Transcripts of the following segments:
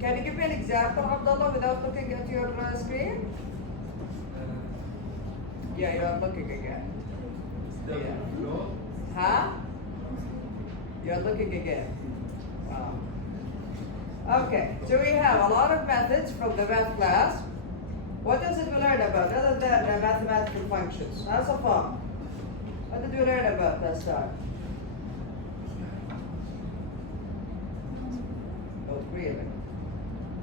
Can you give me an example, Abdullah, without looking at your screen? Yeah, you are looking again. Yeah. Huh? You're looking again. Okay, so we have a lot of methods from the math class. What else did we learn about other than mathematical functions? That's a fun. What did we learn about last time? Oh, really?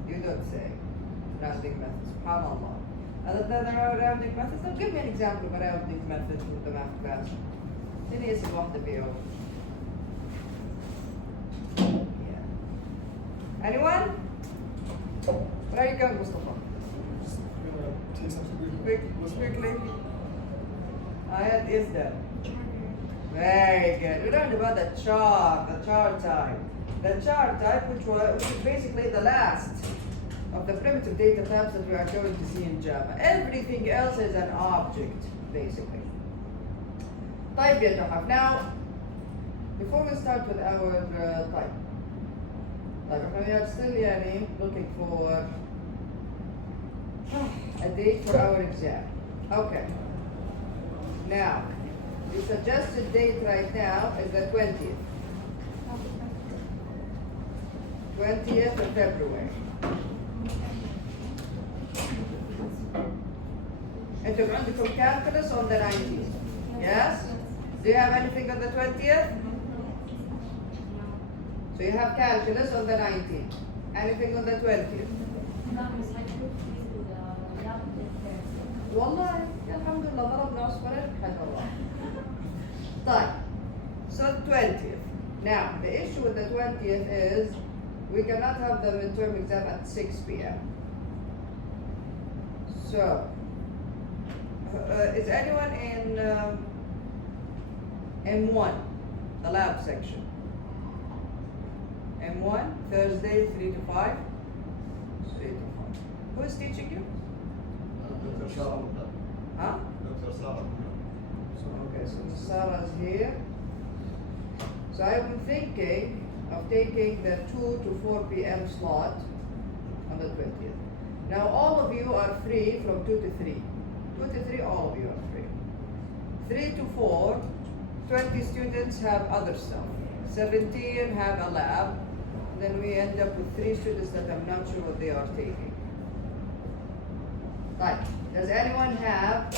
You don't say. Rounding methods. SubhanAllah. Other than the rounding methods, now give me an example of a rounding method from the math class. Then is واحدة فيهم. Yeah. Anyone? Where are you going, Mustafa? Quickly. Ayat is that. Very good. We learned about the chart type. The chart type, which is basically the last of the primitive data types that we are going to see in Java. Everything else is an object, basically. Type يا تحف. Now, before we start with our type, we are still looking for a date for our exam. Okay. Now, the suggested date right now is the 20th. 20th of February. And you're going to do calculus on the 19th. Yes? Do you have anything on the 20th? So you have calculus on the 19th. Anything on the 20th? والله الحمد لله ضربنا عصفورين بحجر واحد. طيب. So 20th. Now the issue with the 20th is we cannot have the midterm exam at 6 p.m. So is anyone in M1, the lab section? M1, Thursday 3 to 5. 3 to 5. Who is teaching you? Dr. Sarah. Huh? Dr. Sarah. Okay, so Sarah's here. So I'm thinking of taking the 2 to 4 p.m. slot on the 20th. Now all of you are free from 2 to 3. 2 to 3, all of you are free. 3 to 4, 20 students have other stuff. 17 have a lab. Then we end up with 3 students that I'm not sure what they are taking. Right. Does anyone have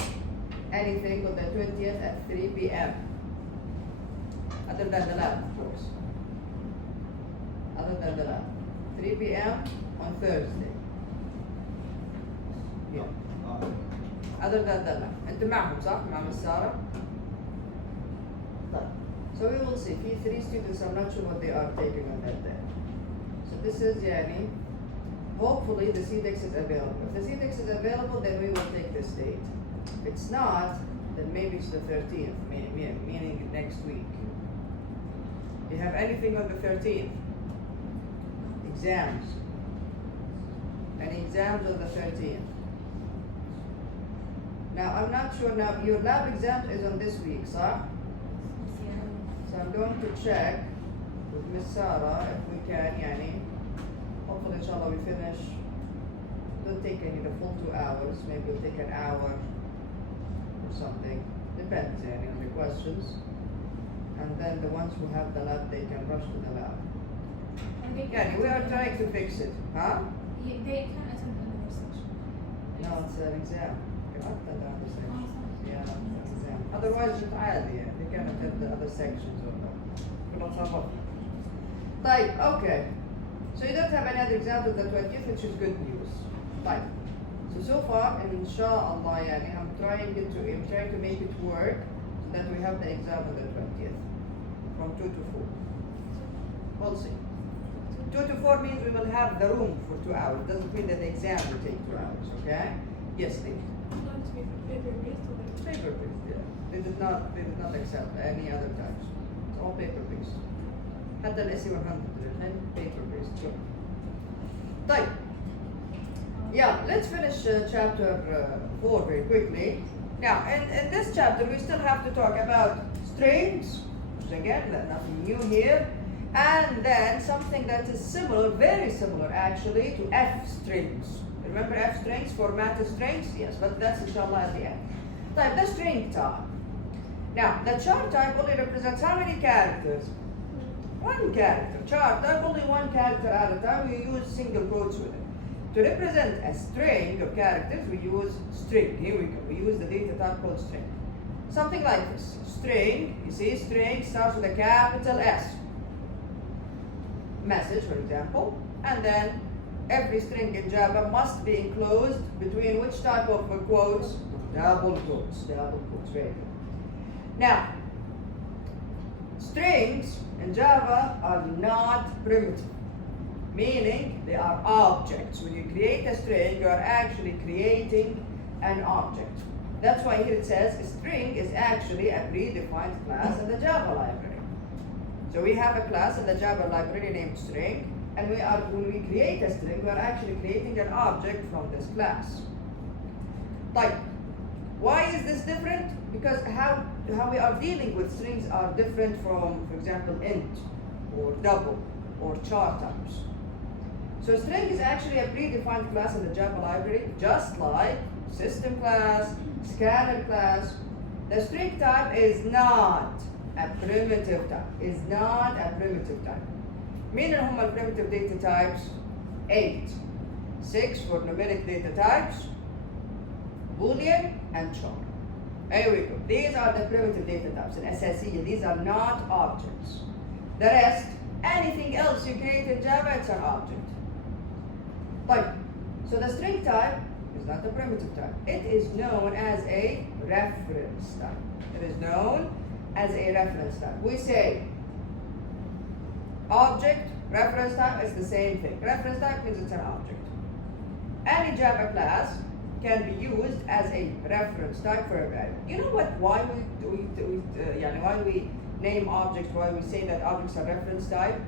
anything on the 20th at 3 p.m.? Other than the lab, of course. Other than the lab. 3 p.m. on Thursday. Yeah. Other than the lab. أنت معهم صح؟ مع Miss Sarah? طيب. So we will see. في 3 students, I'm not sure what they are taking on that day. So this is hopefully the CDEX is available. If the CDEX is available, then we will take this date. If it's not, then maybe it's the 13th, meaning next week. Do you have anything on the 13th? Exams. Any exams on the 13th? Now, I'm not sure now, your lab exam is on this week, sir? So I'm going to check with Miss Sarah if we can, hopefully inshallah we finish. Don't take the full 2 hours, maybe we'll take an hour or something. Depends on the questions. And then the ones who have the lab, they can rush to the lab. Yani, we are trying to fix it, huh? They can attend another section. No, it's an exam. You have to attend the other sections. Yeah, it's an exam. Otherwise, it's عادي, they can attend the other sections or not. طيب, okay. So you don't have any other exams on the 20th, which is good news. Fine. So far, inshallah, I'm trying to make it work so that we have the exam on the 20th, from 2 to 4. We'll see. 2 to 4 means we will have the room for 2 hours. Doesn't mean that the exam will take 2 hours, okay? Yes, please. Paper-based, yeah. They did not accept any other types. It's all paper-based. حتى ال SE100 paper-based. Sure. طيب. Yeah, let's finish chapter 4 very quickly. Now, in this chapter, we still have to talk about strings, which again, nothing new here. And then something that is similar, very similar actually, to F strings. Remember F strings, formatted strings? Yes, but that's inshallah at the end. Type the string type. Now, the char type only represents how many characters? One character. Char type, only one character at a time. We use single quotes with it. To represent a string of characters, we use string. Here we go. We use the data type called string. Something like this. String, you see, string starts with a capital S. Message, for example. And then every string in Java must be enclosed between which type of quotes? Double quotes. Double quotes. Very good. Now, strings in Java are not primitive, meaning they are objects. When you create a string, you are actually creating an object. That's why here it says a string is actually a predefined class in the Java library. So we have a class in the Java library named string, and when we create a string, we are actually creating an object from this class. Like, why is this different? Because how we are dealing with strings are different from, for example, int or double or char types. So string is actually a predefined class in the Java library, just like system class, scanner class. The string type is not a primitive type. Is not a primitive type. مين هم primitive data types? 8. 6 for numeric data types, Boolean and char. Here we go. These are the primitive data types in SSE. These are not objects. The rest, anything else you create in Java, it's an object. But, so the string type is not a primitive type. It is known as a reference type. It is known as a reference type. We say object, reference type is the same thing. Reference type means it's an object. Any Java class can be used as a reference type for a value. You know what? Why we name objects? Why we say that objects are reference type,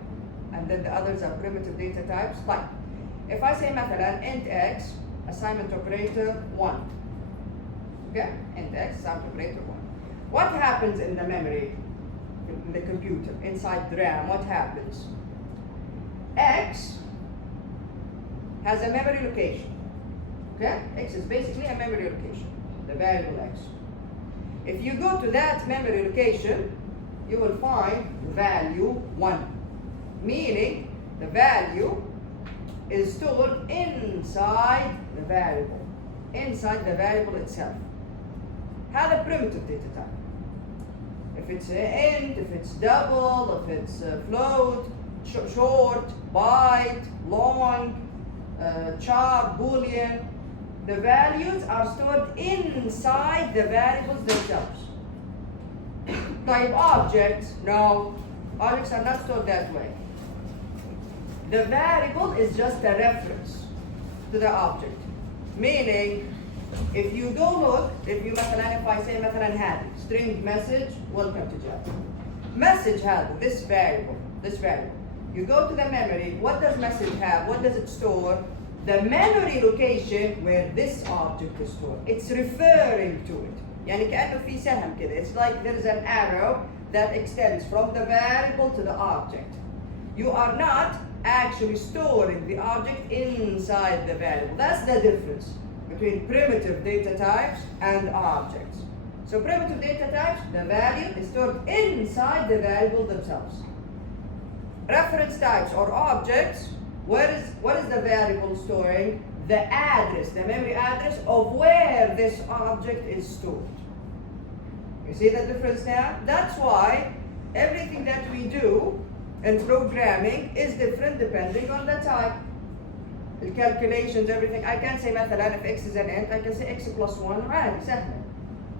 and then the others are primitive data types? Like, if I say مثلا int x assignment operator 1. Okay, int x assignment operator 1. What happens in the memory, in the computer, inside the RAM? What happens? X has a memory location. Okay? X is basically a memory location, the variable x. If you go to that memory location, you will find value 1, meaning the value is stored inside the variable itself. Have a primitive data type. If it's an int, if it's double, if it's float, short, byte, long, char, boolean, the values are stored inside the variables themselves. Type objects, no, objects are not stored that way. The variable is just a reference to the object. Meaning, if you go look, if I say مثلا هذا string message, welcome to Java. Message هذا, this variable. You go to the memory, what does message have? What does it store? The memory location where this object is stored. It's referring to it. يعني كأنه في سهم كده. It's like there is an arrow that extends from the variable to the object. You are not actually storing the object inside the variable. That's the difference between primitive data types and objects. So primitive data types, the value is stored inside the variable themselves. Reference types or objects, what is the variable storing? The address, the memory address of where this object is stored. You see the difference now? That's why everything that we do in programming is different depending on the type. The calculations, everything. I can say مثلا if x is an int, I can say x plus 1 عادي سهلة.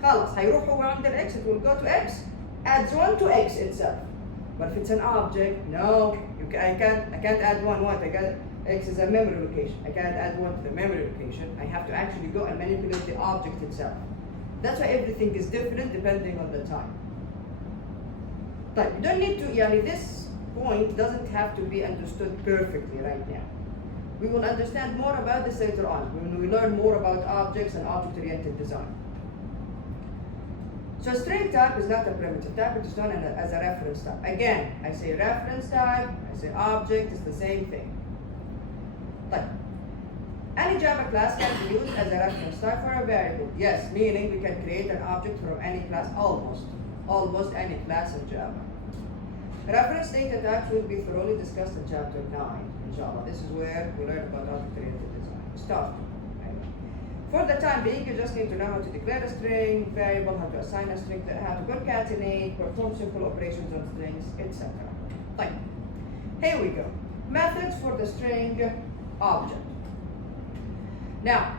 خلاص هيروحوا عند x, it will go to x, adds 1 to x itself. But if it's an object, no, I can't add 1. X is a memory location. I can't add 1 to the memory location. I have to actually go and manipulate the object itself. That's why everything is different depending on the type. But you don't need to, this point doesn't have to be understood perfectly right now. We will understand more about this later on when we learn more about objects and object-oriented design. So string type is not a primitive type, it is known as a reference type. Again, I say reference type, I say object, it's the same thing. طيب. Any Java class can be used as a reference type for a variable. Yes, meaning we can create an object from any class, almost any class in Java. Reference data types will be thoroughly discussed in chapter 9, inshallah. This is where we learn about object-oriented design. Start. For the time being, you just need to know how to declare a string, variable, how to assign a string, how to concatenate, perform simple operations on strings, etc. Like, here we go. Methods for the string object. Now,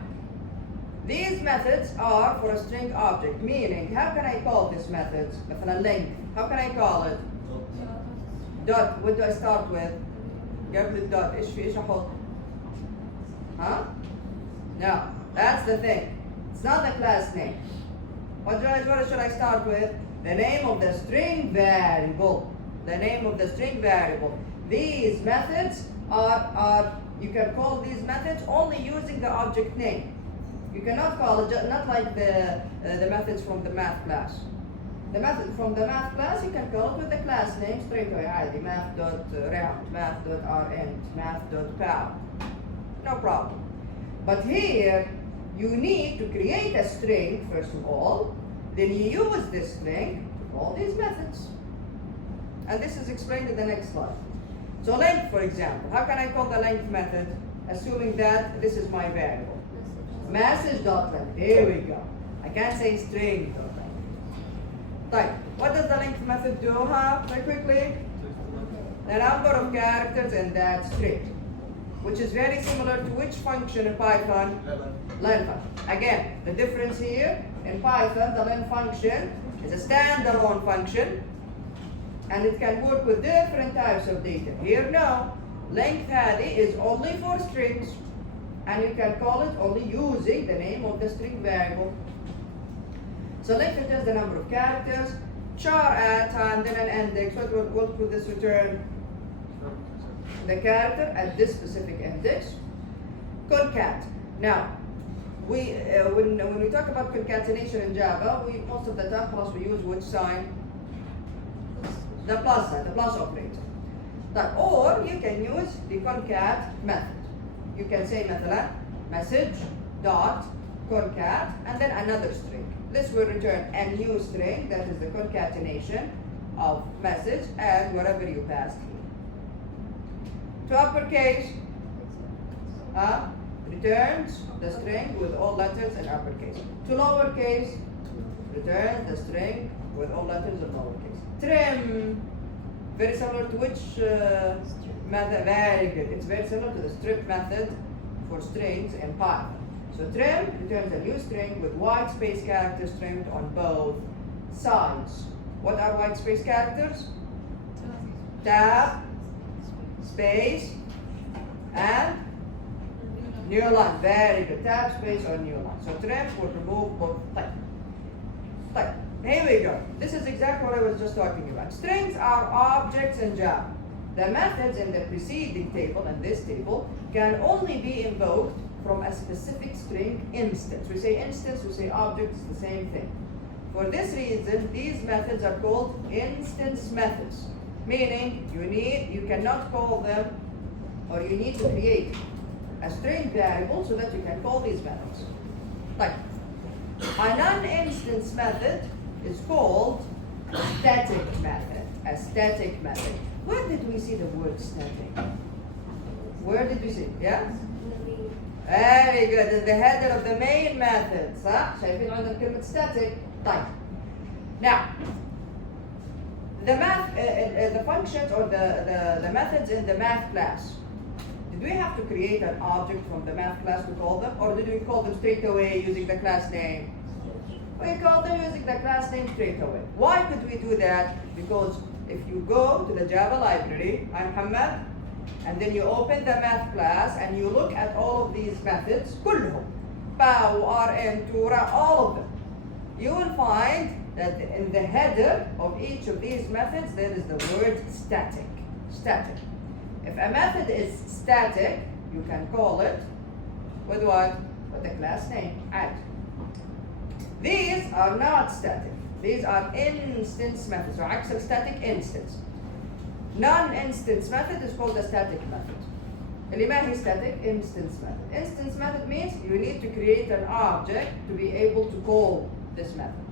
these methods are for a string object, meaning, how can I call these methods? مثلا length, how can I call it? Dot, what do I start with? قبل الدوت ايش احط؟ Huh? No, that's the thing. It's not the class name. What should I start with? The name of the string variable. The name of the string variable. These methods are you can call these methods only using the object name. You cannot call it, not like the methods from the math class. The method from the math class, you can call it with the class name straight away. عادي math.round, math.rent, math.pow. No problem. But here, you need to create a string, first of all, then you use this string to call these methods. And this is explained in the next slide. So length, for example, how can I call the length method, assuming that this is my variable? Message.length, here we go. I can't say string.length. Right. What does the length method do, very quickly? The number of characters in that string, which is very similar to which function in Python? Len function. Again, the difference here, in Python, the len function is a standalone function, and it can work with different types of data. Here, no. Length هذه is only for strings, and you can call it only using the name of the string variable. So length returns the number of characters, char at, and then an index. What will this return? The character at this specific index. Concat. Now, when we talk about concatenation in Java, most of the time we use which sign? The plus sign, the plus operator. Or you can use the concat method. You can say مثلا message dot concat and then another string. This will return a new string, that is the concatenation of message and whatever you passed here. To uppercase, returns the string with all letters in uppercase. To lowercase, returns the string with all letters in lowercase. Trim, very similar to which method? Very good. It's very similar to the strip method for strings in Python. So trim returns a new string with white space characters trimmed on both sides. What are white space characters? Tab, space, and new line. Very good. Tab, space, or new line. So trim will remove both type. Here we go. This is exactly what I was just talking about. Strings are objects in Java. The methods in the preceding table and this table can only be invoked from a specific string instance. We say instance, we say object, it's the same thing. For this reason, these methods are called instance methods, meaning you cannot call them, or you need to create a string variable so that you can call these methods. Like a non-instance method is called a static method. A static method. Where did we see the word static? Where did we see it? Yeah? Very good. In the header of the main methods. شايفين عندنا كلمة static. طيب. Now, the functions or the methods in the math class. Did we have to create an object from the math class to call them, or did we call them straight away using the class name? We call them using the class name straight away. Why could we do that? Because if you go to the Java library, I'm Muhammad, and then you open the math class and you look at all of these methods, كلهم, pow, rn, tura, all of them, you will find that in the header of each of these methods there is the word static. Static. If a method is static, you can call it with what? With the class name. Add. These are not static. These are instance methods, or actual static instance. Non-instance method is called a static method. اللي ما هي static instance method. Instance method means you need to create an object to be able to call this method.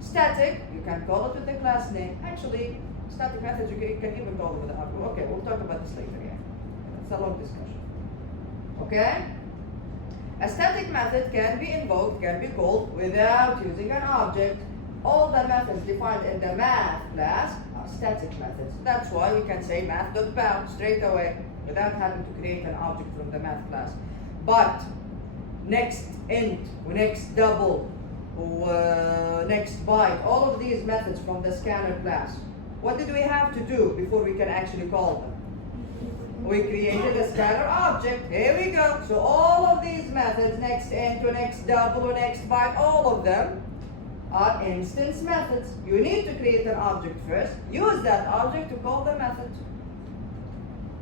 Static, you can call it with the class name. Actually, static methods you can even call it with the object. Okay, we'll talk about this later. Yeah, it's a long discussion. Okay. A static method can be invoked, can be called without using an object. All the methods defined in the math class are static methods. That's why we can say math.bound straight away without having to create an object from the math class. But next int, next double, next byte, all of these methods from the scanner class, what did we have to do before we can actually call them? We created a scanner object. Here we go. So all of these methods, next int to next double to next byte, all of them are instance methods. You need to create an object first, use that object to call the method.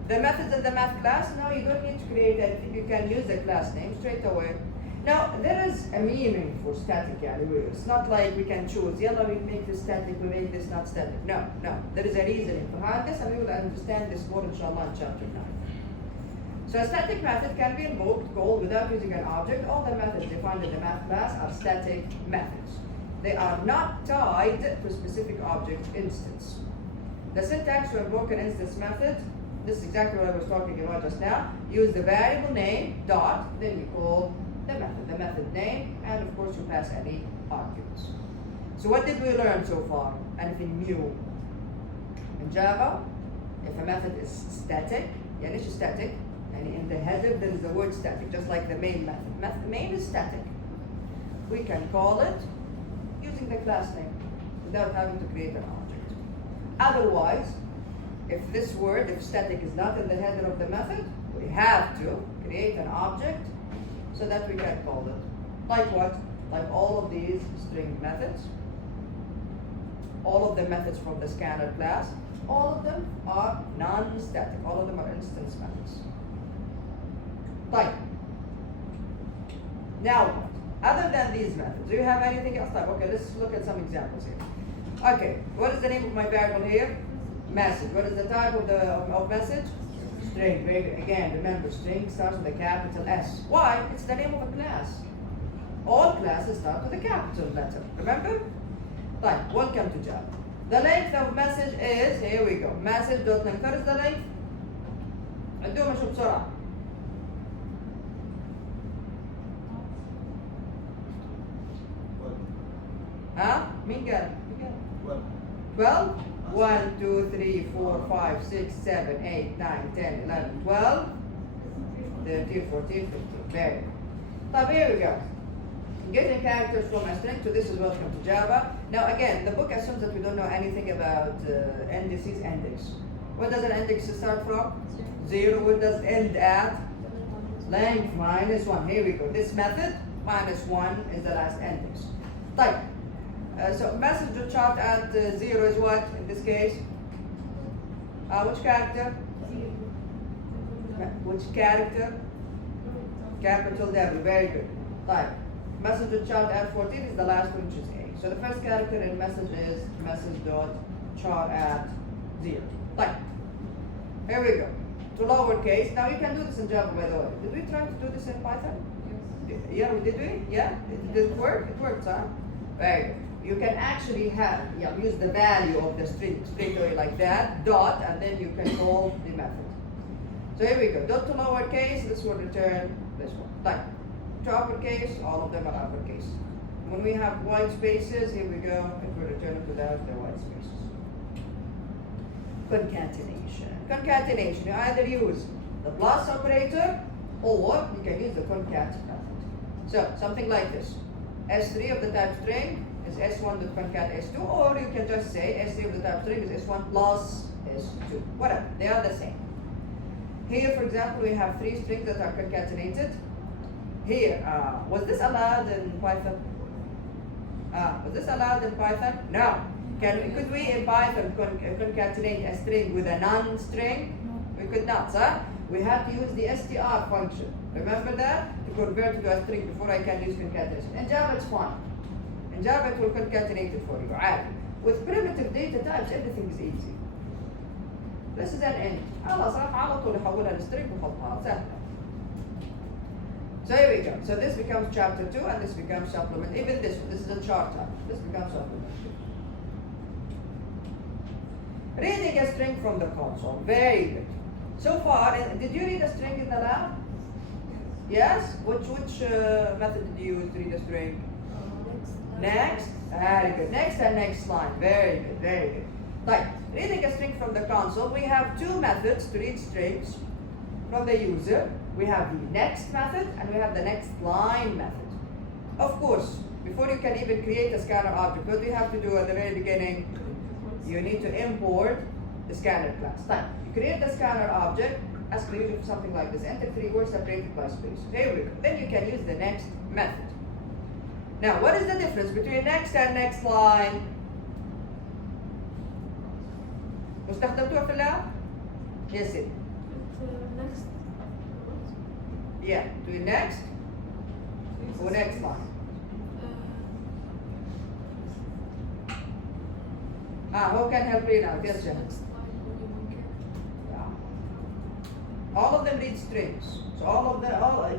The methods in the math class, no, you don't need to create anything. You can use the class name straight away. Now, there is a meaning for static. It's not like we can choose, yellow, we make this static, we make this not static. No. There is a reasoning behind this, and we will understand this more, inshallah, in chapter 9. So a static method can be invoked, called without using an object. All the methods defined in the math class are static methods. They are not tied to a specific object instance. The syntax to invoke an instance method, this is exactly what I was talking about just now. Use the variable name, dot, then you call the method name, and of course you pass any arguments. So what did we learn so far? Anything new? In Java, if a method is static, يعني إيش static? يعني in the header there is the word static, just like the main method. Main is static. We can call it using the class name without having to create an object. Otherwise, if this word, if static is not in the header of the method, we have to create an object so that we can call it. Like what? Like all of these string methods, all of the methods from the scanner class, all of them are non-static, all of them are instance methods. Right. Now what? Other than these methods, do you have anything else? Okay, let's look at some examples here. Okay, what is the name of my variable here? Message. What is the type of message? String. Very good. Again, remember, string starts with a capital S. Why? It's the name of a class. All classes start with a capital letter. Remember? Right. Welcome to Java. The length of message is, here we go, message.length. What is the length? عندهم شو بسرعة. ها؟ مين قال؟ 12? 1, 2, 3, 4, 5, 6, 7, 8, 9, 10, 11, 12, 13, 14, 15. Very good. So here we go. Getting characters from a string. So this is welcome to Java. Now again, the book assumes that we don't know anything about indices, index. What does an index start from? 0. What does end at? Length minus 1. Here we go. This method, minus 1 is the last index. Type. So message to chart at 0 is what in this case? Which character? Which character? Capital W. Very good. Type. Message to chart at 14 is the last one, which is A. So the first character in message is message dot chart at 0. Type. Here we go. To lowercase. Now you can do this in Java, by the way. Did we try to do this in Python? Yes. Yeah, did we? Yeah? Did it work? It worked, huh? Very good. You can actually use the value of the string straight away like that, dot, and then you can call the method. So here we go. Dot to lowercase, this will return this one. Like to uppercase, all of them are uppercase. When we have white spaces, here we go, it will return it without the white spaces. Concatenation. Concatenation, you either use the plus operator or you can use the concat method. So something like this. S3 of the type string is S1.concat S2, or you can just say S3 of the type string is S1 plus S2. Whatever, they are the same. Here, for example, we have 3 strings that are concatenated. Here, was this allowed in Python? Was this allowed in Python? No. Could we in Python concatenate a string with a non-string? No. We could not, sir. We have to use the str function. Remember that? To convert it to a string before I can use concatenation. In Java, it's fine. In Java it will concatenate it for you عادي. With primitive data types everything is easy. This is an int. خلاص راح على طول يحولها لسترينج ويحطها سهلة. So here we go. So this becomes chapter 2 and this becomes supplement. Even this one, this is a chart type. This becomes supplement. Reading a string from the console. Very good. So far, did you read a string in the lab? Yes? Which method did you use to read a string? Next. Very good. Next and next line. Very good. Very good. Right. Reading a string from the console, we have two methods to read strings from the user. We have the next method and we have the next line method. Of course, before you can even create a scanner object, what do you have to do at the very beginning? You need to import the scanner class. Time. You create the scanner object, ask the user for something like this. Enter 3 words separated by space. Here we go. Then you can use the next method. Now, what is the difference between next and next line? استخدمتوها في اللعب؟ Yes, it. Next. Yeah, do it next or next line. Who can help me now? Yes, Jen. Next line only one character. Yeah. All of them read strings. So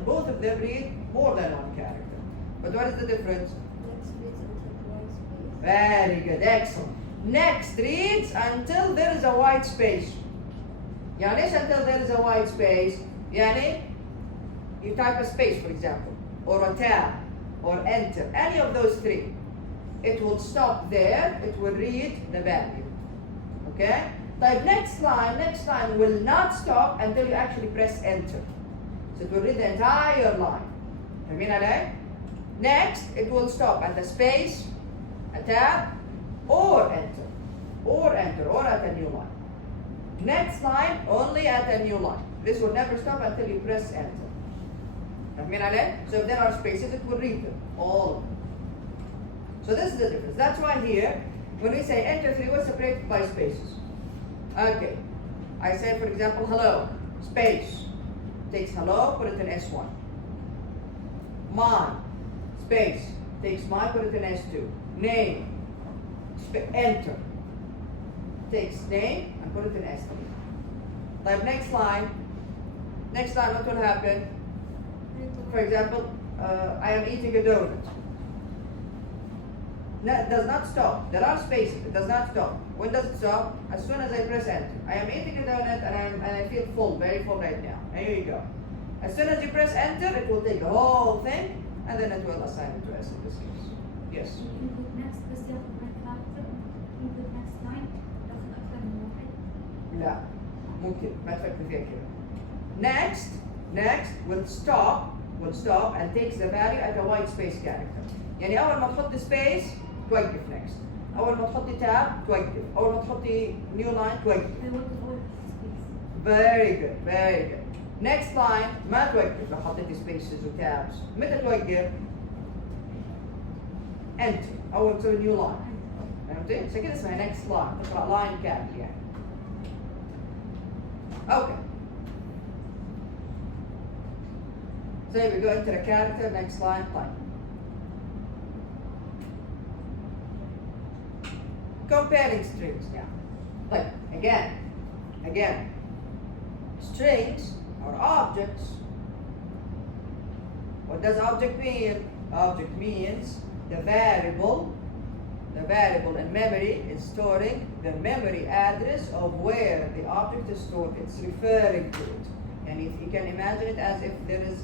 both of them read more than one character. But what is the difference? Next reads until white space. Very good, excellent. Next reads until there is a white space. يعني ايش until there is a white space؟ يعني you type a space for example, or a tab, or enter, any of those three. It will stop there, it will read the value. Okay? Type next line will not stop until you actually press enter. So it will read the entire line. فاهمين علي؟ Next, it will stop at the space, a tab, or enter, or at a new line. Next line, only at a new line. This will never stop until you press enter. فاهمين علي؟ So if there are spaces, it will read them, all of them. So this is the difference. That's why here, when we say enter 3 words separated by spaces. Okay. I say, for example, hello, space. Takes hello, put it in S1. My, space. Takes my, put it in S2. Name, enter. Takes name and put it in S3. Like next line, what will happen? For example, I am eating a donut. No, it does not stop. There are spaces. It does not stop. When does it stop? As soon as I press enter. I am eating a donut and I feel full, very full right now. And here you go. As soon as you press enter, it will take the whole thing and then it will assign it to S in this case. Yes. Input next بس ياخذ من character. Input next line ياخذ أكثر من واحد. لا ممكن ما تفكر فيها كده. Next will stop and takes the value at a white space character. يعني أول ما تحطي space توقف next. أول ما تحطي tab توقف. أول ما تحطي new line توقف. يوقف أول space. Very good. Next line ما توقف لو حطيتي spaces و tabs. متى توقف؟ enter. أول تسوي new line. فهمتي؟ عشان كده اسمها next line. تقرأ line كامل يعني. Okay. So we go into the character, next line, fine. Comparing strings now. But again, strings are objects. What does object mean? Object means the variable in memory is storing the memory address of where the object is stored. It's referring to it. And if you can imagine it as if there is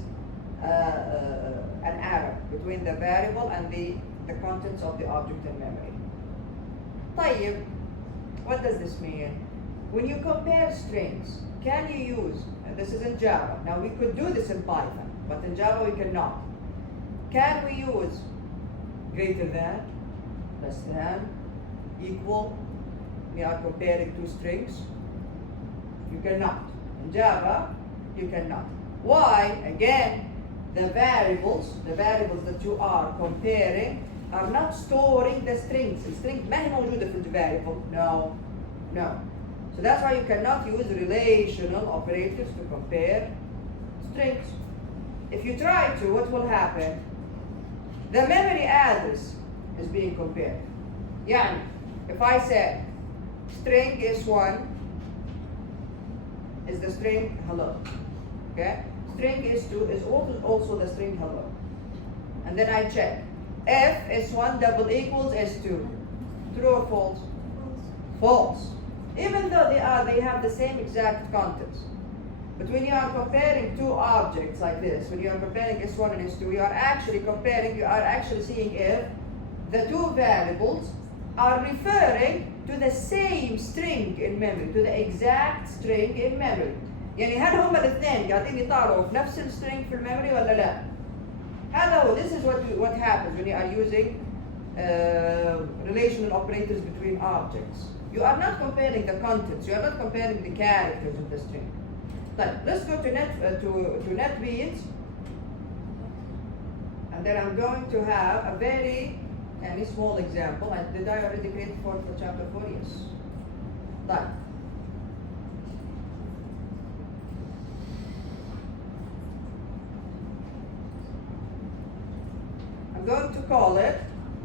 an arrow between the variable and the contents of the object in memory. طيب, what does this mean? When you compare strings, can you use, and this is in Java, now we could do this in Python, but in Java we cannot. Can we use greater than, less than, equal? We are comparing two strings. You cannot. In Java, you cannot. Why? Again, the variables that you are comparing are not storing the strings. The string ما هي موجودة في the variable. No. So that's why you cannot use relational operators to compare strings. If you try to, what will happen? The memory address is being compared. يعني if I said string S1 is the string hello, okay? String S2 is also the string hello. And then I check if S1 double equals S2. True or false? False. Even though they have the same exact contents. But when you are comparing two objects like this, when you are comparing S1 and S2, you are actually seeing if the two variables are referring to the same string in memory, to the exact string in memory. يعني هل هم الاثنين قاعدين يطاروا في نفس السترينج في الميموري ولا لا؟ هذا هو. This is what happens when you are using relational operators between objects. You are not comparing the contents. You are not comparing the characters of the string. طيب, let's go to NetBeans, and then I'm going to have a very small example. Did I already create for chapter 4? Yes. طيب. I'm going to call it,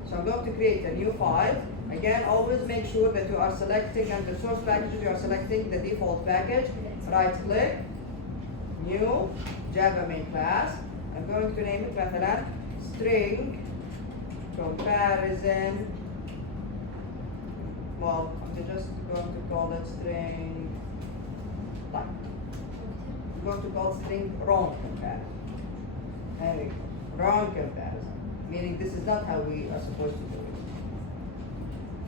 so I'm going to create a new file. Again, always make sure that you are selecting under source packages, you are selecting the default package. Right click, new, Java main class. I'm going to name it مثلا string comparison. Well, I'm just going to call it string, like, I'm going to call string wrong comparison. There we go, wrong comparison. Meaning this is not how we are supposed to do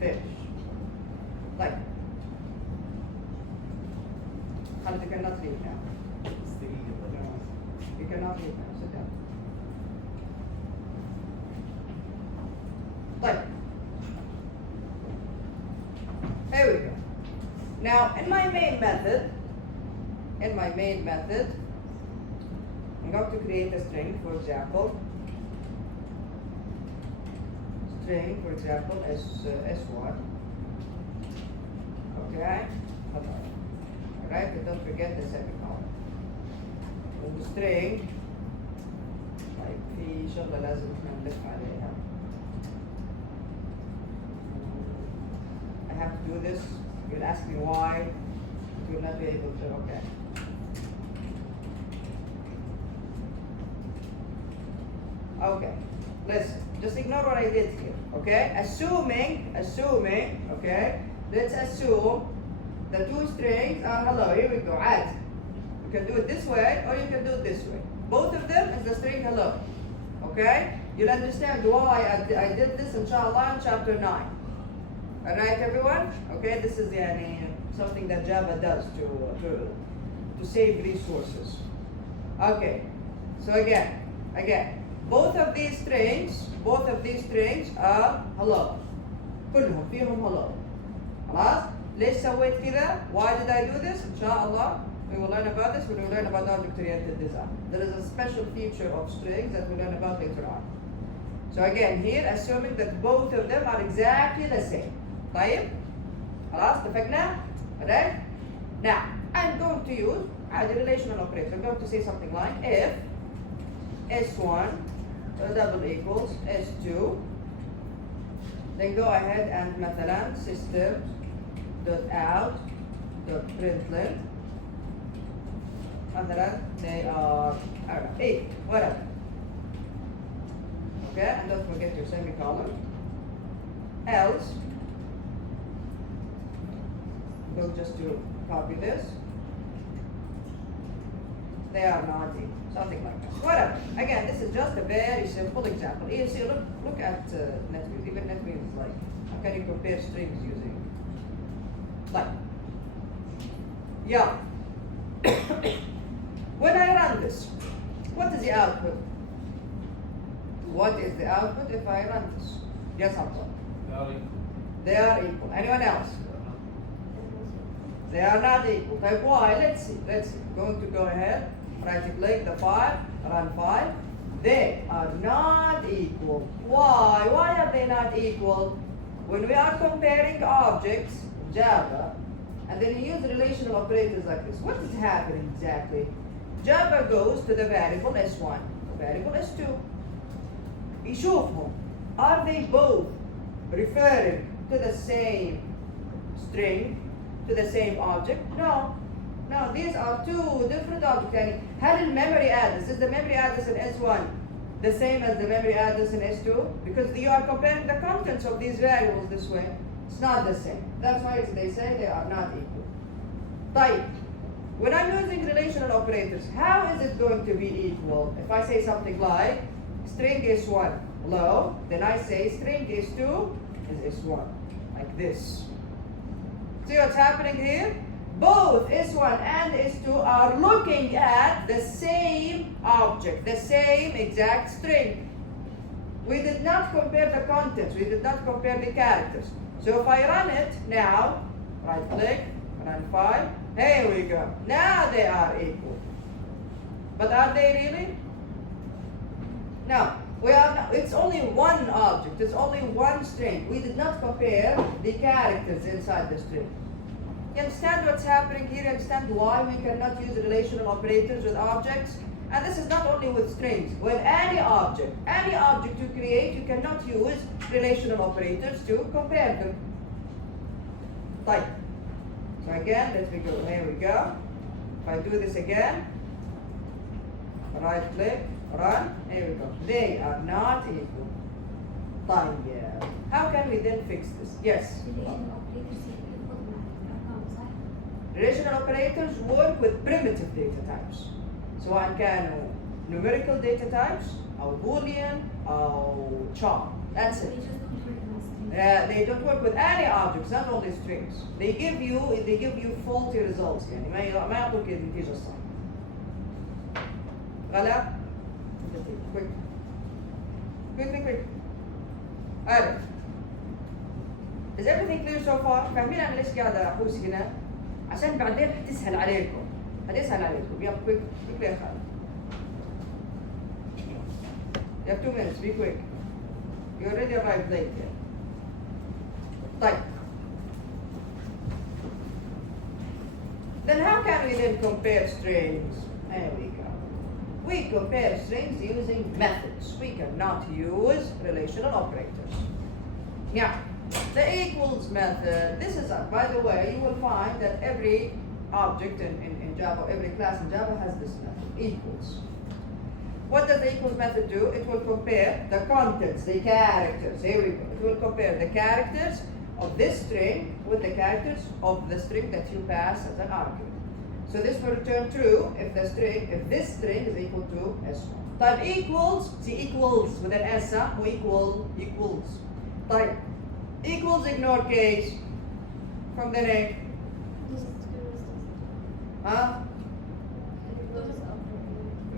it. Finish. Like, Khalid, you cannot leave now. You cannot leave now. Sit down. Like, here we go. Now, in my main method, I'm going to create a string, for example. String, for example, S1. Okay. Alright, but don't forget the semicolon. The string, like في شغلة لازم نلف عليها. I have to do this. You'll ask me why. You'll not be able to. Okay. Okay. Listen. Just ignore what I did here. Okay. Assuming. Okay. Let's assume the two strings are hello. Here we go. Add. You can do it this way or you can do it this way. Both of them is the string hello. Okay? You'll understand why I did this inshallah in chapter 9. Alright everyone? Okay, this is something that Java does to save resources. Okay. So again, both of these strings are hello. كلهم فيهم hello. خلاص؟ ليش سويت كذا? Why did I do this? Inshallah, we will learn about this when we learn about object-oriented design. There is a special feature of strings that we'll learn about later on. So again, here, assuming that both of them are exactly the same. طيب؟ خلاص اتفقنا؟ Alright? Now, I'm going to use the relational operator. I'm going to say something like if S1 double equals S2, then go ahead and مثلا system.out.println مثلا they are equal, whatever. Okay, and don't forget your semicolon. Else, go just to copy this. They are not equal, something like that. Whatever. Again, this is just a very simple example. You see, look at NetBeans. Even NetBeans is like, how can you compare strings using like? Yeah. When I run this, what is the output? What is the output if I run this? Yes, Hamza. They are equal. Anyone else? They are not equal. Type why? Let's see. I'm going to go ahead, right click the file, run file. They are not equal. Why? Why are they not equal? When we are comparing objects, Java, and then you use relational operators like this, what is happening exactly? Java goes to the variable S1, the variable S2. يشوفهم. Are they both referring to the same string, to the same object? No. No, these are two different objects. يعني هل الميموري address, is the memory address in S1 the same as the memory address in S2? Because you are comparing the contents of these variables this way. It's not the same. That's why they say they are not equal. طيب, when I'm using relational operators, how is it going to be equal? If I say something like string S1 low, then I say string S2 is S1, like this. See what's happening here? Both S1 and S2 are looking at the same object, the same exact string. We did not compare the contents, we did not compare the characters. So if I run it now, right click, run file, here we go. Now they are equal. But are they really? No. We are not, it's only one object, it's only one string. We did not compare the characters inside the string. You understand what's happening here? You understand why we cannot use relational operators with objects? And this is not only with strings. With any object you create, you cannot use relational operators to compare them. Type. So again, let me go. Here we go. If I do this again, right click, run, here we go. They are not equal. Fine, yeah. How can we then fix this? Yes. Relational operators work with primitive data types. سواء كانوا numerical data types أو boolean أو char. That's it. They don't work with any objects, not only strings. They give you faulty results. يعني ما يعطوك النتيجة الصح. غلا. Quick. Alright. Is everything clear so far? فاهمين أنا ليش قاعد أحوس هنا؟ عشان بعدين حتسهل عليكم. يلا quick يا خالد. You have 2 minutes, be quick. You already arrived late here. طيب. Then how can we then compare strings? There we go. We compare strings using methods. We cannot use relational operators. Yeah. The equals method, this is, by the way, you will find that every object in Java, every class in Java has this method, equals. What does the equals method do? It will compare the contents, the characters, here we go. It will compare the characters of this string with the characters of the string that you pass as an argument. So this will return true if this string is equal to S1. Type equals, see equals with an S, equals. Type equals ignore case from the name. Huh?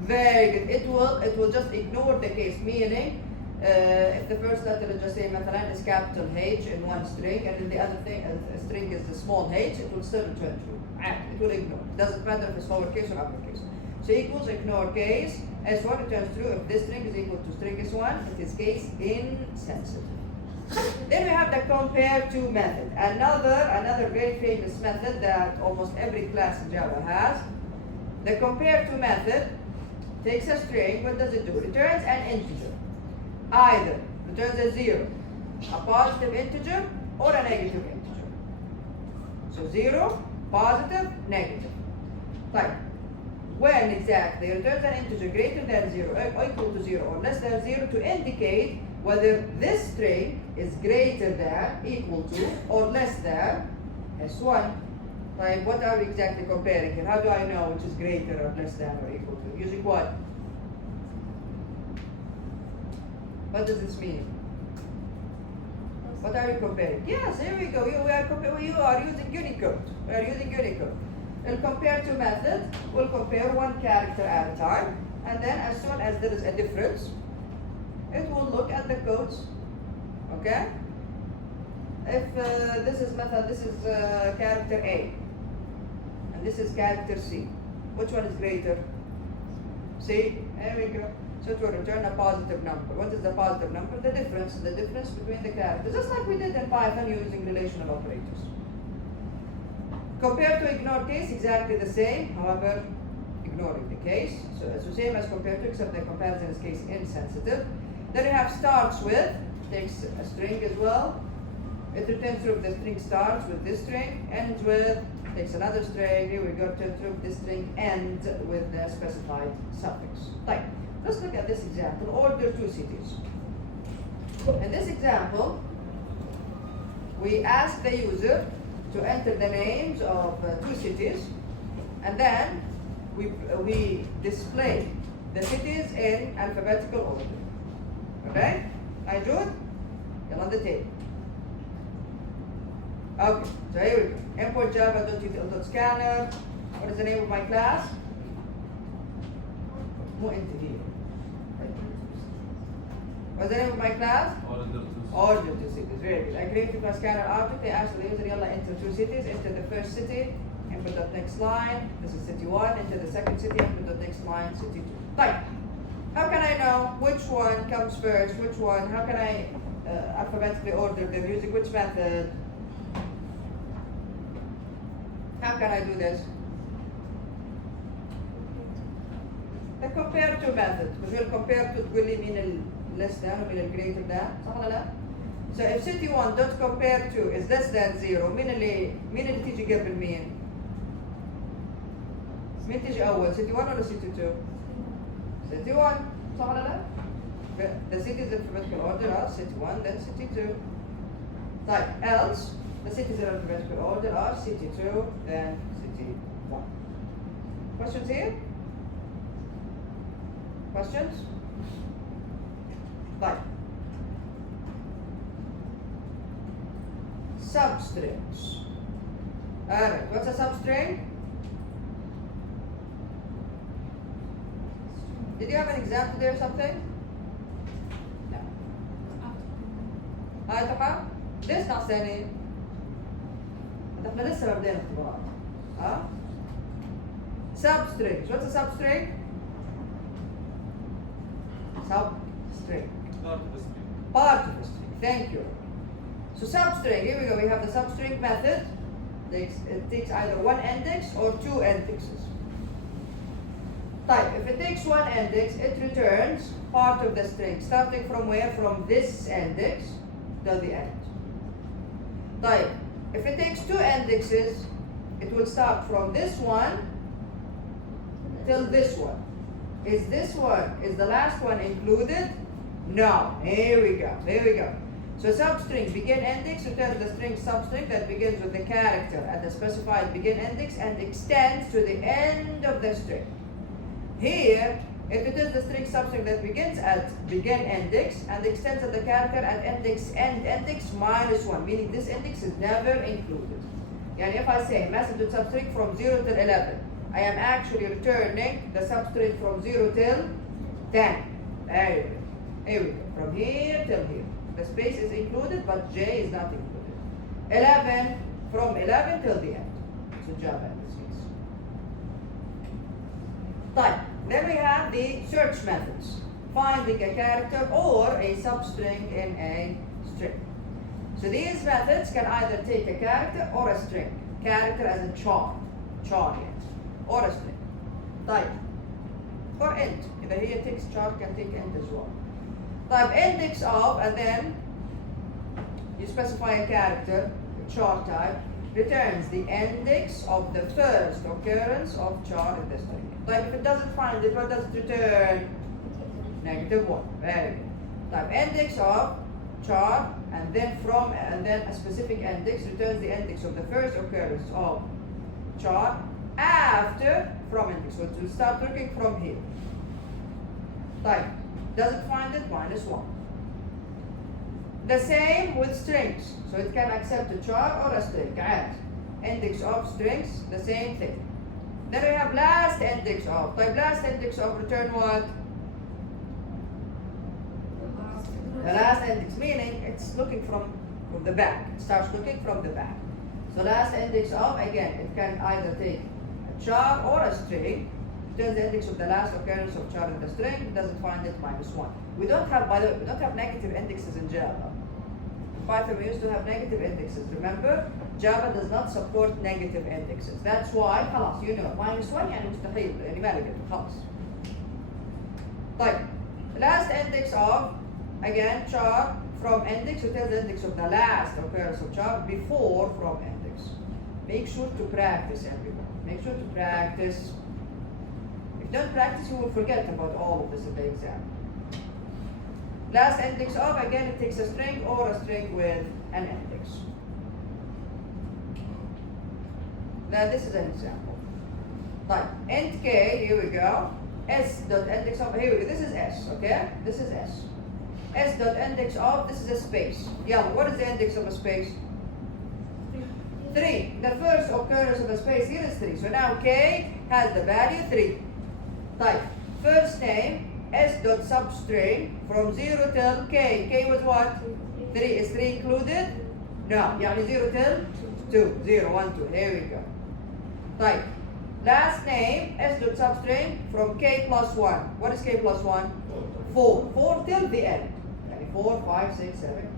Very good. It will just ignore the case, meaning if the first letter, let's just say مثلا is capital H in one string, and then the other string is the small h, it will still return true. It will ignore. It doesn't matter if it's lowercase or uppercase. So equals ignore case. S1 returns true if this string is equal to string S1. It is case insensitive. Then we have the compare to method. Another very famous method that almost every class in Java has. The compare to method takes a string. What does it do? It returns an integer. Either returns a 0, a positive integer, or a negative integer. So 0, positive, negative. Right. When exactly? It returns an integer greater than 0, or equal to 0, or less than 0 to indicate whether this string is greater than, equal to, or less than S1. Right. What are we exactly comparing here? How do I know which is greater or less than or equal to? Using what? What does this mean? What are you comparing? Yes, here we go. You are using Unicode. We are using Unicode. We'll compare to method. We'll compare one character at a time. And then as soon as there is a difference, it will look at the codes. Okay? If this is method, this is character A. And this is character C. Which one is greater? C. There we go. So it will return a positive number. What is the positive number? The difference between the characters. Just like we did in Python using relational operators. Compared to ignore case, exactly the same. However, ignoring the case. So it's the same as compared to, except the comparison is case insensitive. Then we have starts with. takes a string as well. It returns through the string starts with this string, ends with, takes another string, here we go, turn through this string, ends with the specified suffix. Right. Let's look at this example, order two cities. In this example, we ask the user to enter the names of two cities, and then we display the cities in alphabetical order. Okay? Hi Jude? You're on the table. Okay, so here we go. Import java.util.scanner. What is the name of my class? مو انت هي. What's the name of my class? Order two cities. Very good. I created a scanner object. I asked the user, yalla, enter two cities. Enter the first city. Input the next line. This is city 1. Enter the second city. Input the next line. City 2. Right. How can I know which one comes first? Which one? How can I alphabetically order them using which method? How can I do this? The compare to method. We'll compare to تقول لي مين ال less than ومين ال greater than. صح ولا لا؟ So if city 1 dot compare to is less than 0, مين اللي تيجي قبل مين؟ مين تيجي أول؟ city 1 ولا city 2؟ city 1 صح ولا لا؟ The cities in alphabetical order are city 1 then city 2. طيب else the cities in alphabetical order are city 2 then city 1. Questions here? Questions? طيب substrings. Alright, what's a substring? Did you have an example there or something? No. هاي تحا؟ ليش ناقصاني؟ احنا لسه ما بدينا اختبارات. ها؟ Substrings. What's a substring? Substring. Part of a string. Thank you. So substring, here we go. We have the substring method. It takes either one index or two indexes. Type. If it takes one index, it returns part of the string, starting from where? From this index till the end. Type. If it takes two indexes, it will start from this one till this one. Is this one, is the last one included? No. Here we go. Here we go. So substring begin index returns the string substring that begins with the character at the specified begin index and extends to the end of the string. Here, if it is the string substring that begins at begin index and extends at the character at index end index -1, meaning this index is never included. And if I say message substring from 0 till 11, I am actually returning the substring from 0 till 10. There you go. Here we go. From here till here. The space is included, but J is not included. 11, from 11 till the end. So Java in this case. Type. Then we have the search methods. Finding a character or a substring in a string. So these methods can either take a character or a string. Character as a char. Char yet. Or a string. Type. Or int. Either here takes char, can take int as well. Type index of, and then you specify a character, char type, returns the index of the first occurrence of char in the string. Type if it doesn't find it, what does it return? -1. Very good. Type index of char, and then a specific index returns the index of the first occurrence of char after from index. So to start looking from here. Type. Doesn't find it, -1. The same with strings. So it can accept a char or a string. Add. Index of strings, the same thing. Then we have last index of. Type last index of return what? The last index, meaning it's looking from the back. It starts looking from the back. So last index of, again, it can either take a char or a string. Returns the index of the last occurrence of char in the string. Doesn't find it, -1. We don't have, by the way, we don't have negative indexes in Java. In Python we used to have negative indexes. Remember, Java does not support negative indexes. That's why خلاص you know -1 يعني مستحيل يعني ما لقيته خلاص. طيب last index of again char from index, you tell the index of the last occurrence of char before from index. Make sure to practice, everyone. Make sure to practice. If you don't practice, you will forget about all of this in the exam. Last index of, again, it takes a string or a string with an index. Now this is an example. Like int k, here we go. S dot index of, here we go. This is S, okay? This is S. S dot index of, this is a space. Yeah, what is the index of a space? 3. The first occurrence of a space here is 3. So now k has the value 3. Type first name S dot substring from 0 till k. K was what? 3. Is 3 included? No. يعني 0 till 2. 0, 1, 2. Here we go. Type last name S dot substring from k plus 1. What is k plus 1? 4. 4 till the end. 4, 5, 6, 7.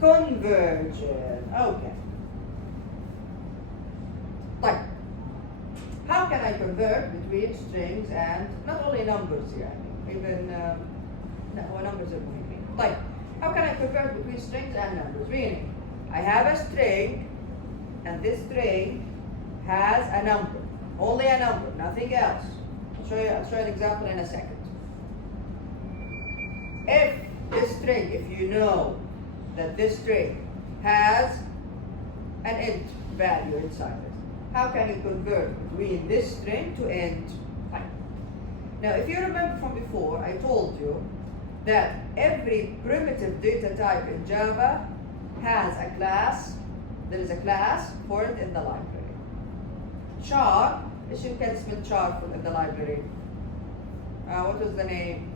Conversion. Okay. Type. How can I convert between strings and not only numbers here, even numbers are muhimmين. طيب, how can I convert between strings and numbers? Meaning, I have a string, and this string has a number, only a number, nothing else. I'll show you an example in a second. If this string, if you know that this string has an int value inside it, how can you convert between this string to int? Fine. Now, if you remember from before, I told you that every primitive data type in Java has a class. There is a class for it in the library. Char, ايش كان اسم char in the library? What was the name?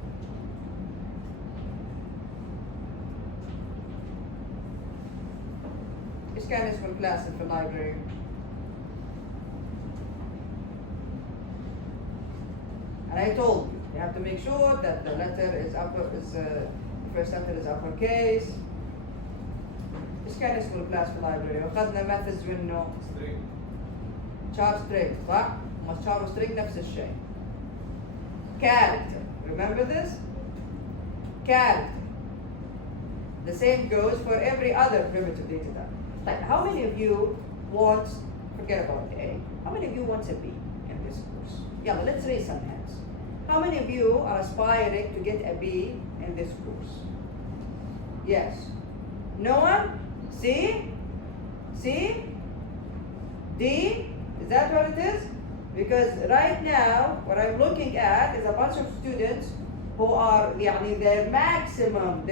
ايش كان اسم الكلاس في library? And I told you, you have to make sure that the letter is first letter is uppercase. ايش كان اسم الكلاس في library؟ واخذنا methods منه char string, صح؟ char string نفس الشيء. Character, remember this? Character. The same goes for every other primitive data type. Like, how many of you want, forget about the A, how many of you want a B in this course? Yeah, let's raise some hands. How many of you are aspiring to get a B in this course? Yes. No one? C? C? D? Is that what it is? Because right now, what I'm looking at is a bunch of students who are, their maximum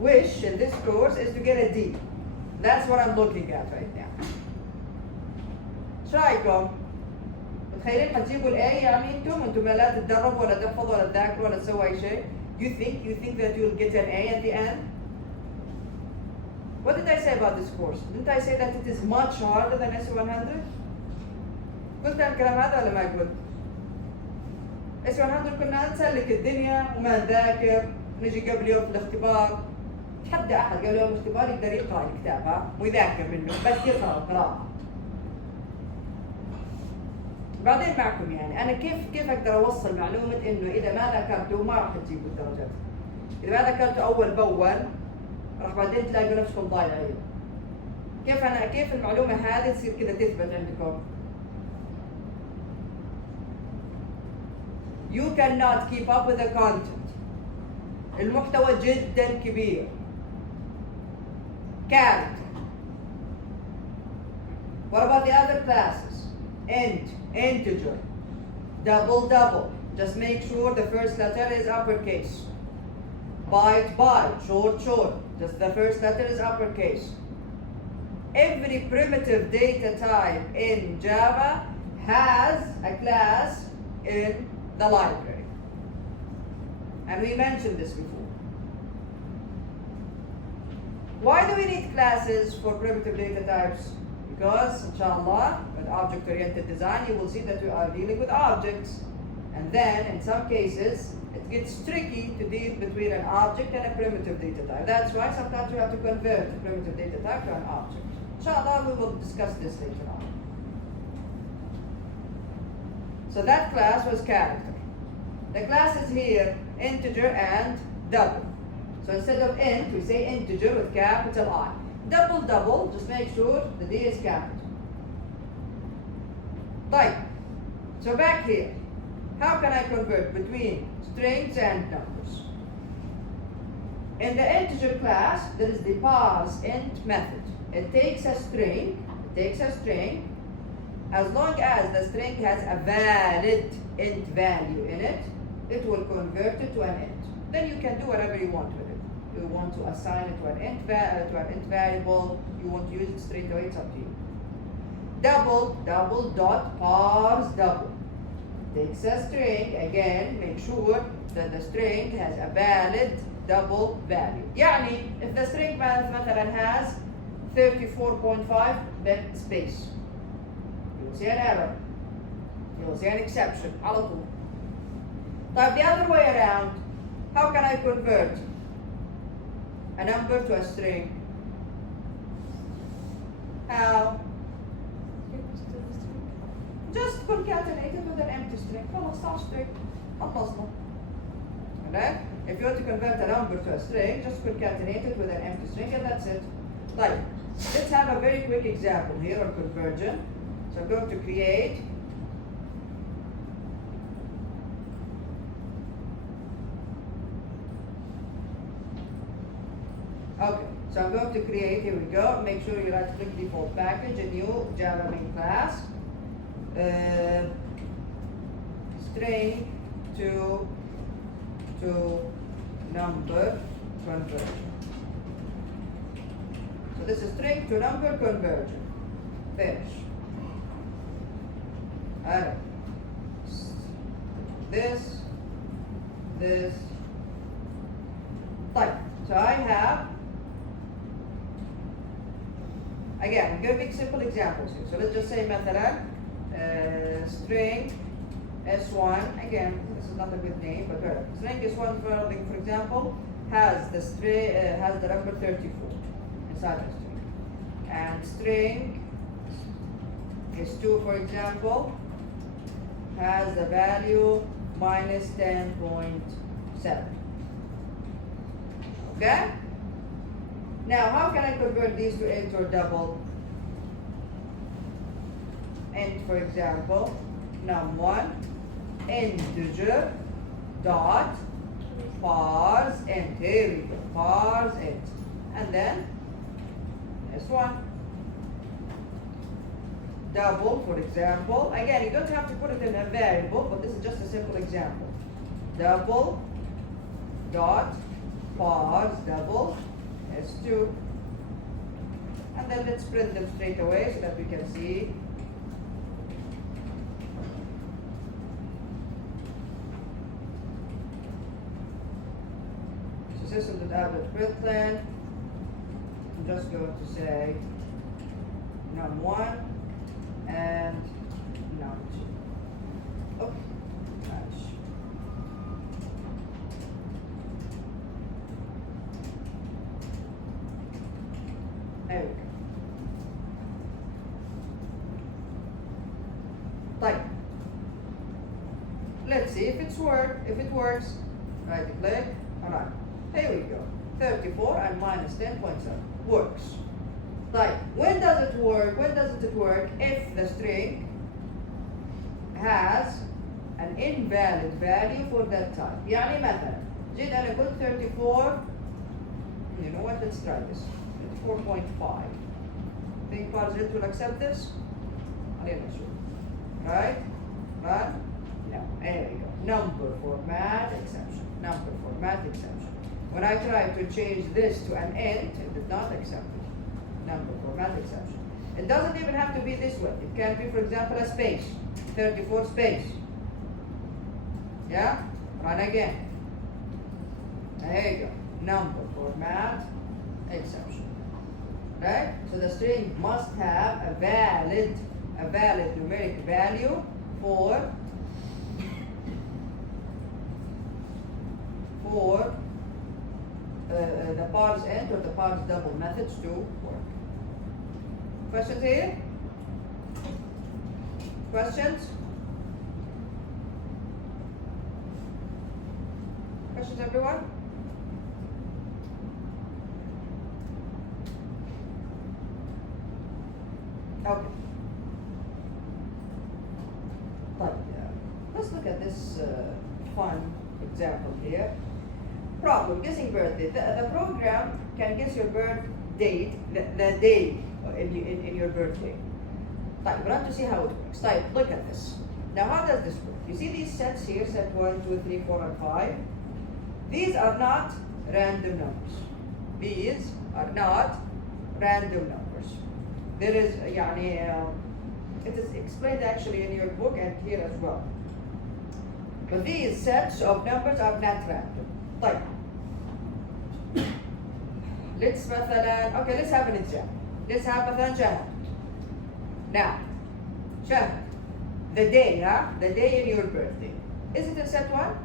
wish in this course is to get a D. That's what I'm looking at right now. شو رايكم؟ متخيلين حتجيبوا الA انتم لا تتدربوا ولا تحفظوا ولا تذاكروا ولا تسووا اي شيء؟ You think that you'll get an A at the end? What did I say about this course? Didn't I say that it is much harder than S100? قلت الكلام هذا ولا ما قلت؟ S100 كنا نسلك الدنيا وما نذاكر، نجي قبل يوم في الاختبار، تحدى احد قبل يوم الاختبار يقدر يقرا الكتاب ويذاكر منه، بس يقرا القراءة. بعدين معكم انا كيف اقدر اوصل معلومة انه اذا ما ذاكرتوا ما راح تجيبوا الدرجات. اذا ما ذاكرتوا اول باول راح بعدين تلاقوا نفسكم ضايعين. كيف المعلومة هذه تصير كذا تثبت عندكم؟ You cannot keep up with the content. المحتوى جدا كبير. Character. What about the other classes? Int, integer, double. Just make sure the first letter is uppercase. Byte, short. Just the first letter is uppercase. Every primitive data type in Java has a class in the library. And we mentioned this before. Why do we need classes for primitive data types? Because, inshallah, with object-oriented design, you will see that we are dealing with objects. And then, in some cases, it gets tricky to deal between an object and a primitive data type. That's why sometimes we have to convert a primitive data type to an object. Inshallah, we will discuss this later on. So that class was character. The classes here, integer and double. So instead of int, we say integer with capital I. Double, just make sure the D is capital. Right. So back here, how can I convert between strings and numbers? In the integer class, there is the parseInt method. It takes a string, as long as the string has a valid int value in it, it will convert it to an int. Then you can do whatever you want with it. You want to assign it to an int variable, you want to use it straight away, it's up to you. Double dot parse double. Takes a string, again, make sure that the string has a valid double value. يعني if the string مثلا has 34.5 bit space, you will see an error. You will see an exception على طول. طيب the other way around, how can I convert a number to a string? How? Just concatenate it with an empty string. خلاص صار string. خلصنا. Alright? If you want to convert a number to a string, just concatenate it with an empty string and that's it. Right. Let's have a very quick example here of conversion. So I'm going to create okay, so I'm going to create, here we go, make sure you right click default package, a new Java main class, string to number conversion. So this is string to number conversion. Finish. Alright. This. Fine. So I have, again, I'm giving simple examples here. So let's just say مثلا string S1, again, this is not a good name, but whatever. String S1, for example, has the string, has the number 34 inside the string. And string S2, for example, has the value minus 10.7. Okay? Now, how can I convert these to int or double? Int, for example, num1, integer dot parse int. Here we go, parse int. And then S1. Double, for example. Again, you don't have to put it in a variable, but this is just a simple example. Double dot parse double S2. And then let's print them straight away so that we can see. So system.out.println. I'm just going to say num1 and num2. Okay, nice. There we go. Right. Let's see if it works. Right click. Alright. Here we go. 34 and minus 10.7 works. Right. When does it work? When doesn't it work? If the string has an invalid value for that type. يعني مثلا جيت أنا قلت 34. You know what? Let's try this. 34.5. Think parseInt will accept this? I'm not sure. Right? Run? No. There we go. Number format exception. Number format exception. When I tried to change this to an int, it did not accept it. Number format exception. It doesn't even have to be this way. It can be, for example, a space. 34 space. Yeah? Run again. There you go. Number format exception. Right? So the string must have a valid numeric value for the parseInt or the parse double methods to work. Questions here? Questions? questions, everyone? Okay. But let's look at this fun example here. Problem, guessing birthday. The program can guess your birth date, the day in your birthday. But we want to see how it works. Like, look at this. Now, how does this work? You see these sets here, set 1, 2, 3, 4, and 5. These are not random numbers. These are not random numbers. There is, it is explained actually in your book and here as well. But these sets of numbers are not random. Like, let's have an example. Let's have مثلا شهر. Now, شهر, the day, the day in your birthday. Is it in set 1?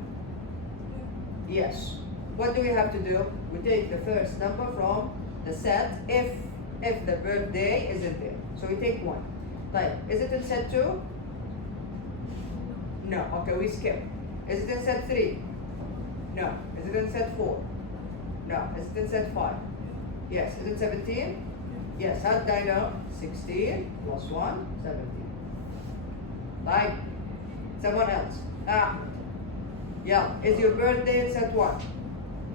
Yes. What do we have to do? We take the first number from the set if the birthday isn't there. So we take 1. Right. Is it in set 2? No. Okay, we skip. Is it in set 3? No. Is it in set 4? No. Is it in set 5? Yes. Is it 17? Yes. How did I know? 16 plus 1, 17. Right. Someone else. Ahmed. Yeah. Is your birthday in set 1?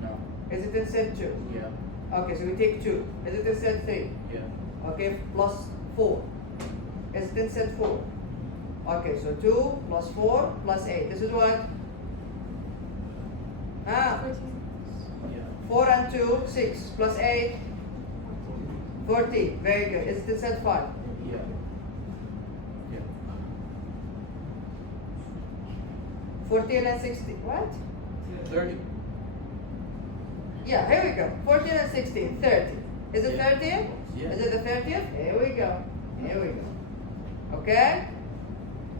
No. Is it in set 2? Yeah. Okay, so we take 2. Is it in set 3? Yeah. Okay, plus 4. Is it in set 4? Okay, so 2 plus 4 plus 8. This is what? 14. Yeah. 4 and 2, 6 plus 8, 14. Very good. Is it in set 5? Yeah. Yeah. 14 and 16. What? 30. Yeah, here we go. 14 and 16, 30. Is it Yeah. 30th? Yeah. Is it the 30th? Here we go. Here we go. Okay?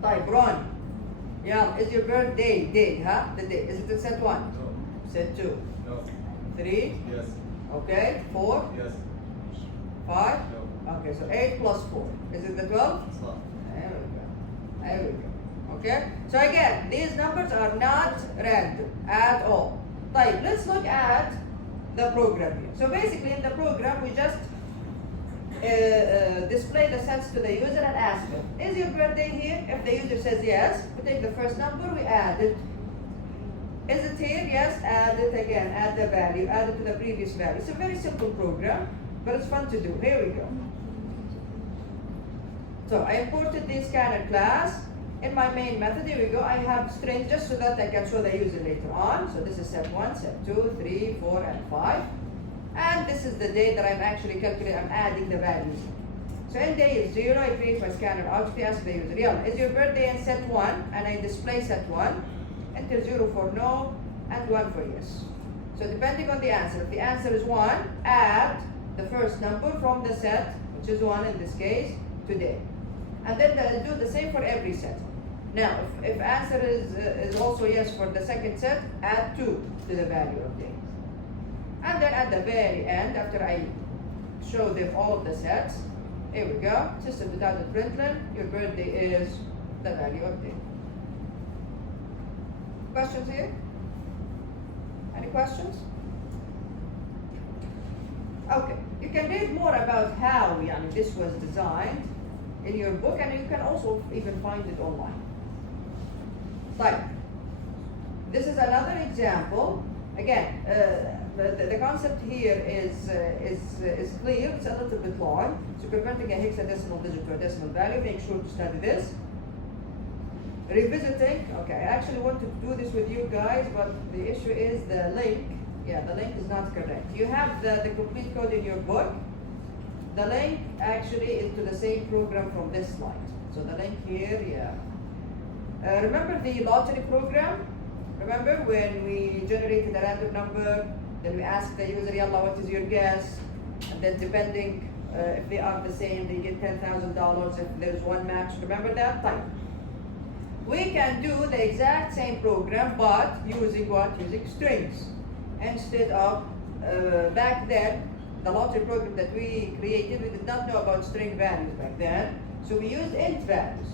Type Ron. Yeah, is your birthday date, huh? The date. Is it in set 1? No. Set 2. No. 3. Yes. Okay. 4. Yes. 5. No. Okay, so 8 plus 4. Is it the 12? Stop. There we go. There we go. Okay? So again, these numbers are not random at all. Right, let's look at the program here. So basically in the program, we just display the sets to the user and ask them, is your birthday here? If the user says yes, we take the first number, we add it. Is it here? Yes, add it again, add the value, add it to the previous value. It's a very simple program, but it's fun to do. Here we go. So I imported the scanner class. In my main method, here we go, I have strings just so that I can show the user later on. So this is set 1, set 2, 3, 4, and 5. And this is the day that I'm actually calculating, I'm adding the values. So in day is 0, I create my scanner object, I ask the user, yeah, is your birthday in set 1? And I display set 1. Enter 0 for no, and 1 for yes. So depending on the answer, if the answer is 1, add the first number from the set, which is 1 in this case, today. And then do the same for every set. Now, if answer is also yes for the second set, add 2 to the value of day. And then at the very end, after I show them all the sets, here we go, system.out.println, your birthday is the value of day. Questions here? Any questions? Okay, you can read more about how this was designed in your book, and you can also even find it online. Like, this is another example. Again, the concept here is clear. It's a little bit long. So converting a hexadecimal digit to a decimal value, make sure to study this. Revisiting. Okay, I actually wanted to do this with you guys, but the issue is the link. Yeah, the link is not correct. You have the complete code in your book. The link actually is to the same program from this slide. So the link here, yeah. Remember the lottery program? Remember when we generated a random number, then we asked the user, yalla, what is your guess? And then depending if they are the same, they get $10,000 if there's one match. Remember that type? We can do the exact same program, but using what? Using strings. Instead of, back then, the lottery program that we created, we did not know about string values back then. So we used int values.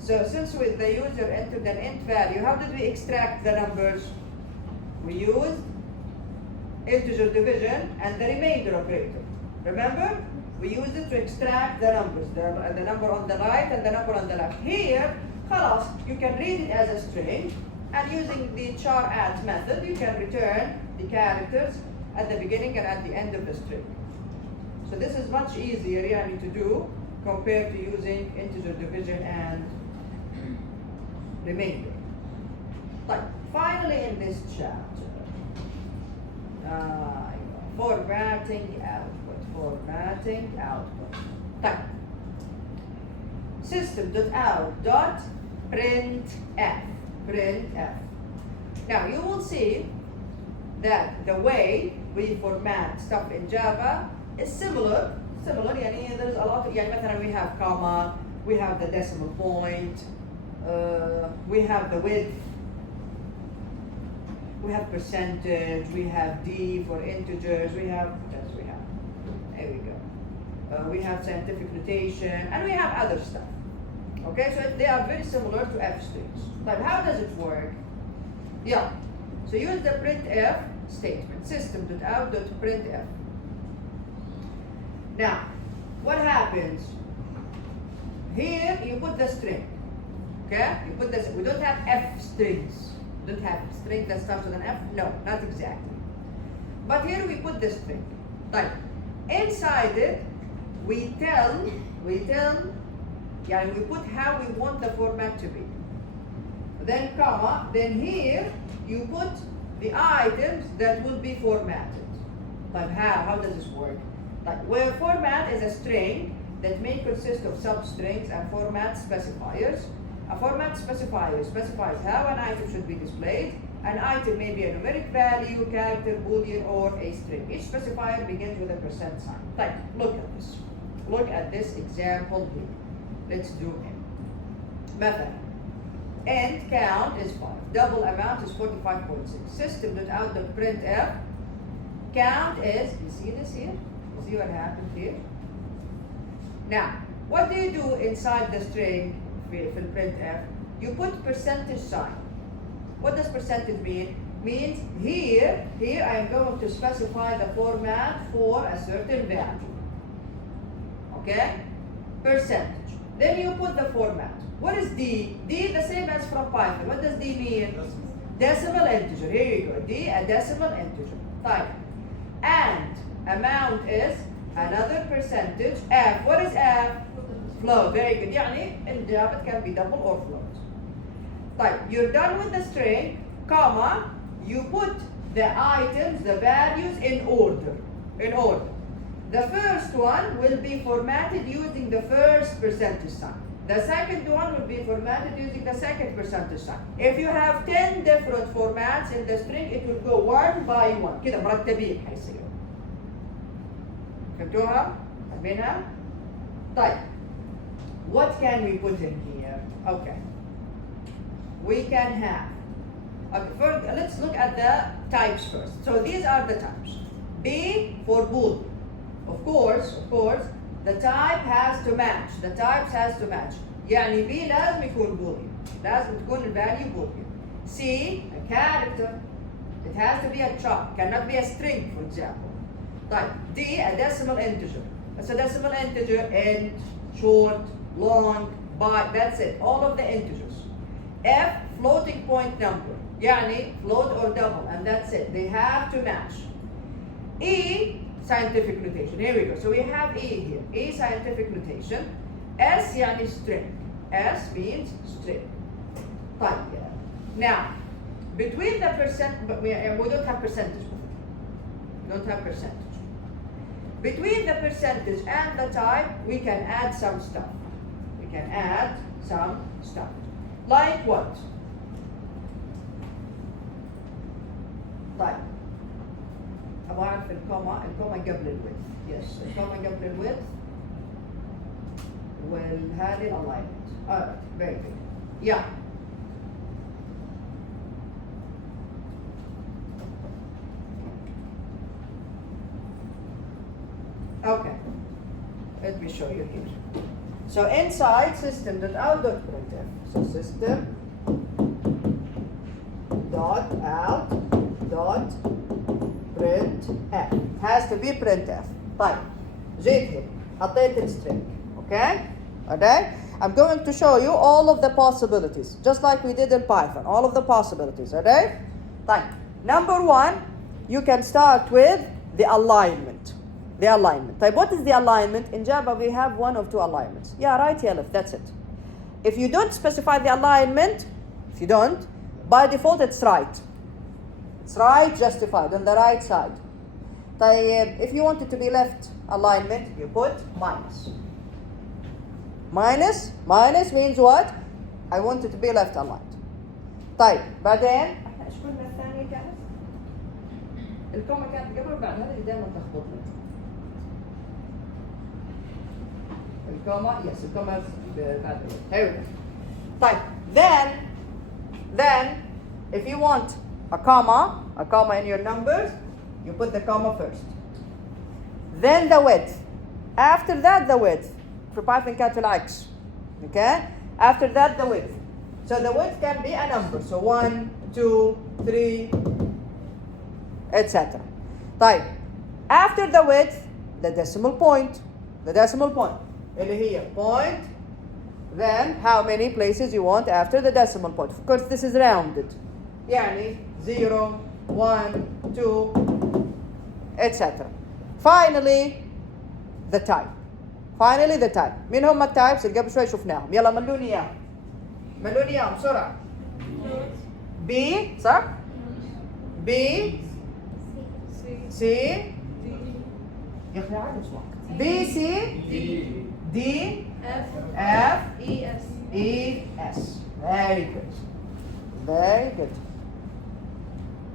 So since the user entered an int value, how did we extract the numbers? We used integer division and the remainder operator. Remember? We used it to extract the numbers, the number on the right and the number on the left. Here, خلاص, you can read it as a string, and using the char add method, you can return the characters at the beginning and at the end of the string. So this is much easier يعني, to do compared to using integer division and remainder. طيب, finally in this chapter, formatting output. طيب. System.out.printf. Now you will see that the way we format stuff in Java is similar. يعني there's a lot. يعني مثلا we have comma, we have the decimal point, we have the width, we have percentage, we have D for integers, we have. There we go. We have scientific notation, and we have other stuff. Okay, so they are very similar to F strings. But how does it work? Yeah. So use the printf statement. System.out.printf. Now, what happens? Here you put the string. Okay? You put this. We don't have F strings. We don't have string that starts with an F. No, not exactly. But here we put the string. Like inside it, we tell. Yeah, we put how we want the format to be. Then comma. Then here you put the items that will be formatted. But how does this work? Like where format is a string that may consist of substrings and format specifiers. A format specifier specifies how an item should be displayed. An item may be a numeric value, character, boolean, or a string. Each specifier begins with a percent sign. Like, look at this. Look at this example here. Let's do it. Method. End count is 5. Double amount is 45.6. System.out.printf. Count is, you see this here? You see what happened here? Now, what do you do inside the string for printf? You put percentage sign. What does percentage mean? Means here I am going to specify the format for a certain value. Okay? Percentage. Then you put the format. What is D? D the same as from Python. What does D mean? Decimal integer. Here you go. D, a decimal integer. Type. And amount is another percentage. F. What is F? Float. Very good. يعني in Java it can be double or float. Type. You're done with the string, comma, you put the items, the values in order. The first one will be formatted using the first percentage sign. The second one will be formatted using the second percentage sign. If you have 10 different formats in the string, it will go one by one. كده مرتبين حيصيروا. فهمتوها؟ فاهمينها؟ طيب. What can we put in here? Okay. We can have. Okay, first, let's look at the types first. So these are the types. B for bool. Of course, the type has to match. The types has to match. يعني B لازم يكون boolean. لازم تكون الvalue boolean. C, a character. It has to be a char. Cannot be a string, for example. Type D, a decimal integer. It's a decimal integer, int, short, long, byte. That's it. All of the integers. F, floating point number. يعني float or double, and that's it. They have to match. E, scientific notation. Here we go. So we have E here. E, scientific notation. S يعني string. S means string. طيب. Now, between the percent, but we don't have percentage. We don't have percentage. Between the percentage and the type, we can add some stuff. Like what? طيب. أبغى أعرف الكوما قبل الويدث. Yes, الكوما قبل الويدث. وهذه alignment. Alright, very good. Yeah. Okay. Let me show you here. So inside system.out.printf. So system.out.printf. dot print f has to be print f. طيب جيت هنا حطيت السترينج. Okay? Alright? I'm going to show you all of the possibilities, just like we did in Python, all of the possibilities. Alright? طيب number one, you can start with the alignment. The alignment. طيب what is the alignment? In Java we have one of two alignments. Yeah, right, yeah, left, that's it. If you don't specify the alignment, if you don't, by default it's right. It's right justified on the right side. طيب if you want it to be left alignment, you put minus. Minus means what? I want it to be left aligned. طيب بعدين احنا ايش قلنا الثانية كانت؟ الكومة كانت قبل بعد هذا اللي دائما تخبطنا. الكومة yes الكومة بعد here we go. طيب then if you want a comma in your numbers, you put the comma first. Then the width. After that the width. For Python كانت في العكس. Okay? After that the width. So the width can be a number. So 1, 2, 3, etc. طيب after the width the decimal point. The decimal point. اللي هي point. Then how many places you want after the decimal point. Of course this is rounded. يعني 0, 1, 2, etc. Finally the type. Finally the type. مين هم التايبس اللي قبل شوي شفناهم؟ يلا ملوني اياهم. ملوني اياهم بسرعة. B صح؟ B C يا اخي عادي اسمع. B C D F E S. Very good. Very good.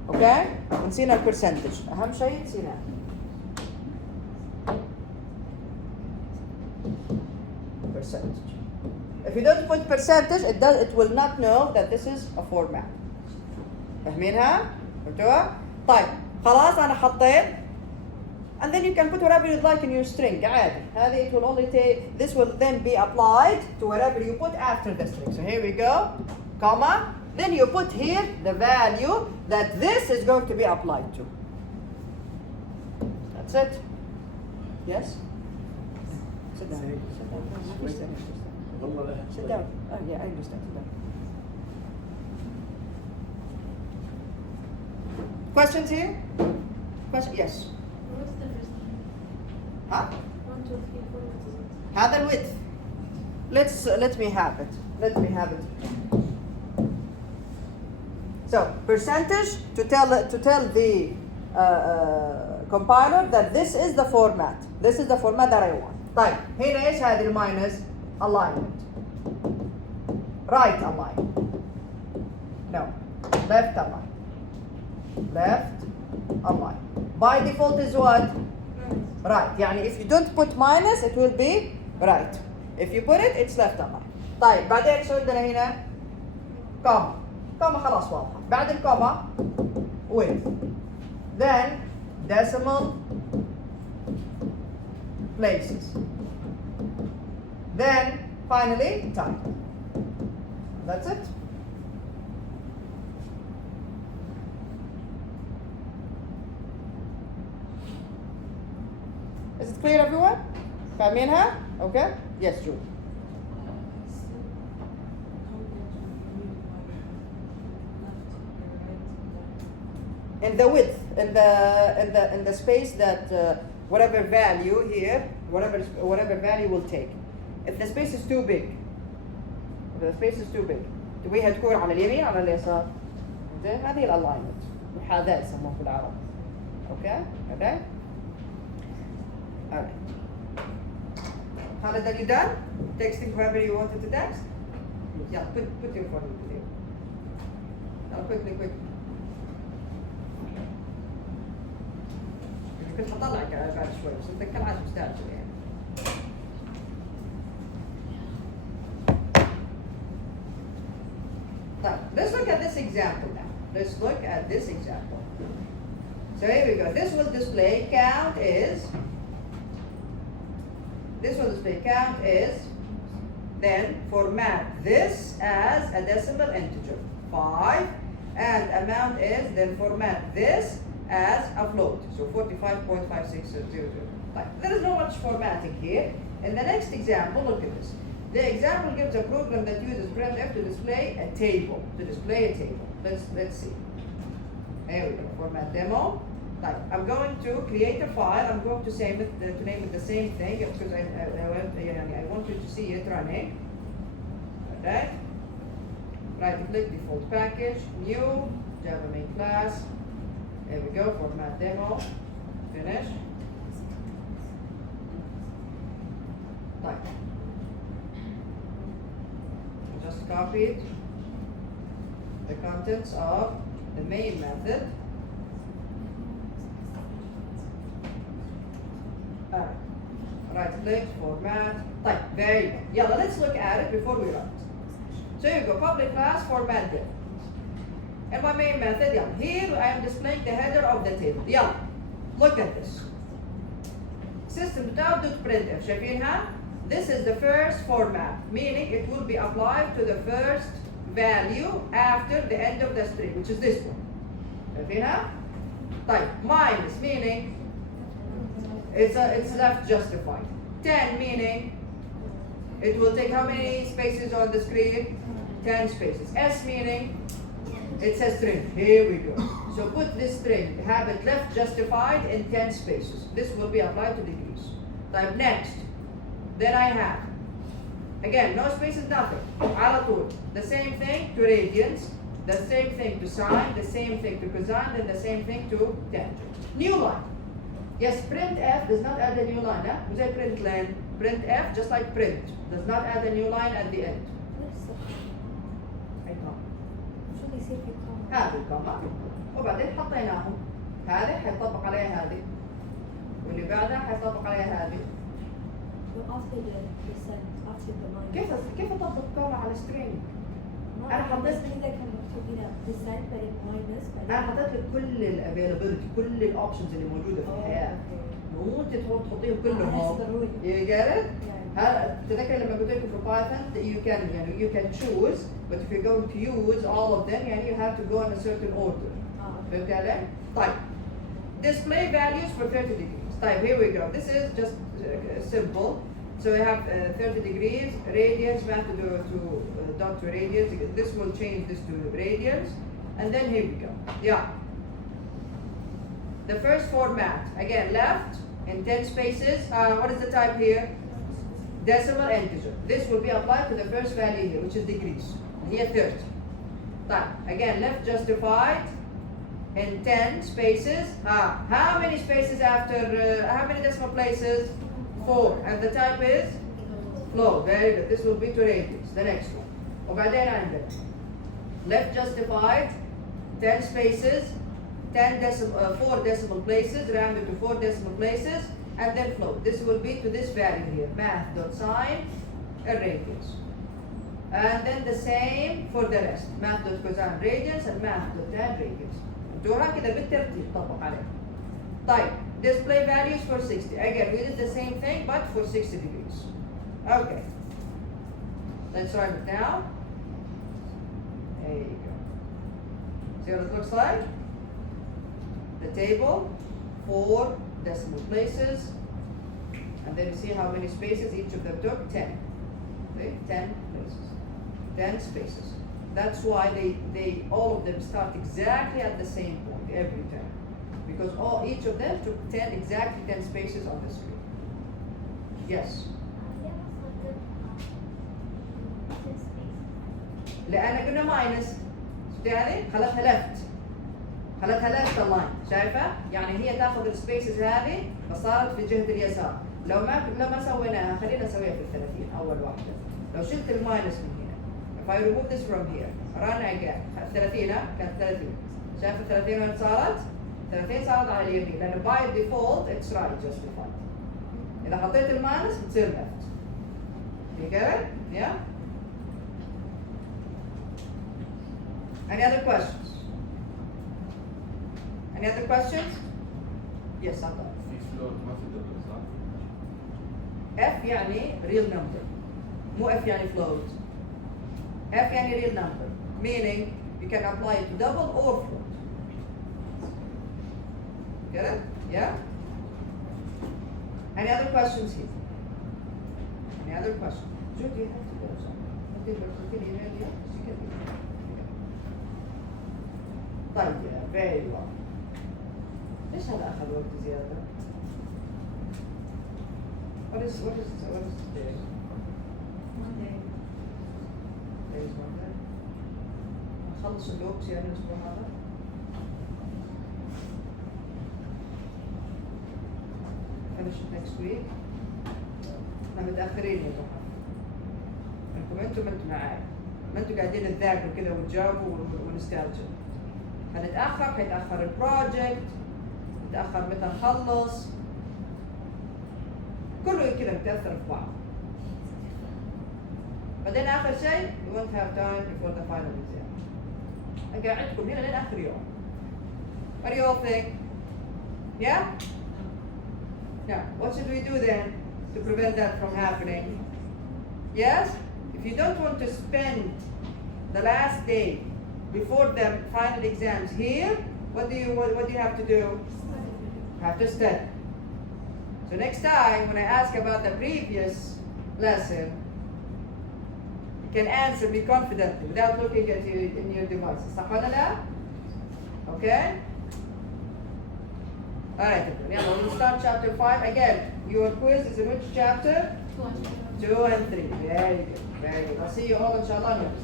Okay? ونسينا البرسنتج. أهم شيء نسيناه. Percentage. If you don't put percentage, it will not know that this is a format. فاهمينها؟ فهمتوها؟ طيب خلاص أنا حطيت. And then you can put whatever you'd like in your string. عادي. هذه it will only take. This will then be applied to whatever you put after the string. So here we go, comma. Then you put here the value that this is going to be applied to. That's it. Yes. Sit down. Sit down. Sit down. Oh yeah, I understand. Sit down. Questions here? Question? Yes. What's the first one? Huh? 1, 2, 3, 4, what is it? هذا الويدث. Let me have it. Let me have it. So percentage to tell the compiler that this is the format. This is the format that I want. طيب هنا ايش هذه الماينس؟ alignment. Right align. No. Left align. Left align. By default is what? Right. يعني if you don't put minus it will be right. If you put it it's left align. طيب بعدين شو عندنا هنا؟ كوما. كوما خلاص واضحة. بعد الكوما with. Then decimal places. Then finally type. That's it. Is it clear everyone? فاهمينها؟ Okay? Yes, Jude. In the width, in the space that whatever value here, whatever value will take. If the space is too big, تبغي تكون على اليمين على اليسار. زين هذه الalignment. محاذاة يسموها في العرب. Okay? Okay? Alright. Khaled, are you done? Texting whoever you wanted to text? Yeah, put your phone with you. Now quickly. كنت حطلعك بعد شوي بس انت كالعادة مستعجل يعني. طيب, let's look at this example now. Let's look at this example. So here we go. This will display count is. Then format this as a decimal integer. 5. and amount is, then format this as a float. So 45.5600. There is not much formatting here. In the next example, look at this. The example gives a program that uses printf to display a table. Let's see. There we go. Format demo. Right. I'm going to create a file. I'm going to name it the same thing because I want you to see it running. Okay. Right click, default package, new, Java main class. There we go. Format demo. Finish. Right. Just copied the contents of the main method. Right click, format. Type. There you go. Yeah, let's look at it before we run it. So here you go, public class, format div. And my main method, yeah. Here I am displaying the header of the table. Yeah. Look at this. System.out.printf. شايفينها? This is the first format, meaning it will be applied to the first value after the end of the string, which is this one. شايفينها? Type. Minus, meaning it's left justified. 10 meaning it will take how many spaces on the screen? 10 spaces. S meaning it says string. Here we go. So put this string, have it left justified in 10 spaces. This will be applied to degrees. Type next. Then I have, again, no spaces, nothing. على طول. The same thing to radians, the same thing to sine, the same thing to cosine, and the same thing to tangent. New line. Yes, printf does not add a new line. Huh? We say println. Printf, just like print, does not add a new line at the end. أي comma. شو اللي يصير في الكومة؟ هذه الكومة وبعدين حطيناهم. هذه حيطبق عليها هذه واللي بعدها حيطبق عليها هذه. after the percent, after the minus. كيف اطبق كومة على string؟ أنا حطيت إذا كان مكتوب هنا percent بعدين minus بعدين. أنا حطيت لك كل الافيلابيلتي، كل الاوبشنز اللي موجودة في الحياة. مو انت تحطيهم كلهم. You get it؟ تذكر لما قلت لكم في Python you can choose, but if you're going to use all of them يعني you have to go in a certain order. فهمت علي؟ طيب. Display values for 30 degrees. طيب here we go. This is just simple. So we have 30 degrees, radians, we have to do dot to radians. This will change this to radians. And then here we go. Yeah. The first format, again, left in 10 spaces. What is the type here? Decimal integer. This will be applied to the first value here, which is degrees. Here 30. Type. Again, left justified in 10 spaces. How many spaces after, how many decimal places? 4. And the type is? Float. Very good. This will be to radians. The next one. وبعدين عندك left justified 10 spaces, 4 decimal places, rounded to 4 decimal places, and then float. This will be to this value here, math.sine and radians. And then the same for the rest, math.cosine radians and math.tan radians. انتوها كده بالترتيب طبق عليها. طيب, display values for 60. Again, we did the same thing, but for 60 degrees. Okay. Let's run it now. There you go. See what it looks like? The table, 4 decimal places, and then you see how many spaces each of them took. 10. Okay? 10 places. 10 spaces. That's why they all of them start exactly at the same point every time. Because each of them took exactly 10 spaces on the screen. Yes. لأن قلنا ماينس يعني خلتها لفت اللاين شايفة؟ يعني هي تاخذ السبيسز هذه فصارت في جهة اليسار. لو ما سويناها خلينا نسويها في 30 أول واحدة. لو شلت الماينس من هنا. If I remove this from here, run again. 30 كانت 30. شايف 30 وين صارت؟ 30 صارت على اليمين لأن by default it's right justified. إذا حطيت الماينس بتصير left. You get it? Yeah? Any other questions? Any other questions? Yes, I'm done. في فلوت ما في دبل صح؟ F يعني real number. مو F يعني float. F يعني real number. Meaning You can apply it to double or float. Get it? Yeah? Any other questions here? Any other questions? Jude, you have to go. So. Okay, but continue here. Yeah, you can do it. طيب very well. ليش هذا أخذ وقت زيادة؟ What is today? Monday. Today is Monday. نخلص اللوكس يعني الأسبوع هذا. Finish it next week. احنا متأخرين يا جماعة. انتم معاي. ما انتم قاعدين تذاكروا كذا وتجاوبوا ونسترجع. حيتأخر البروجكت، يتأخر متى نخلص. كله كذا متأثر في بعض. بعدين آخر شيء you won't have time before the final exam. أقعدكم هنا لين آخر يوم. What do you all think? Yeah? Now, what should we do then to prevent that from happening? Yes? If you don't want to spend the last day before the final exams here, what do you have to do? Have to study. So next time when I ask about the previous lesson, you can answer me confidently without looking at your devices. صح ولا لا? Okay? Alright, yeah, we'll start chapter 5. Again, your quiz is in which chapter? 2 and 3. Very good, very good. I'll see you all inshallah next.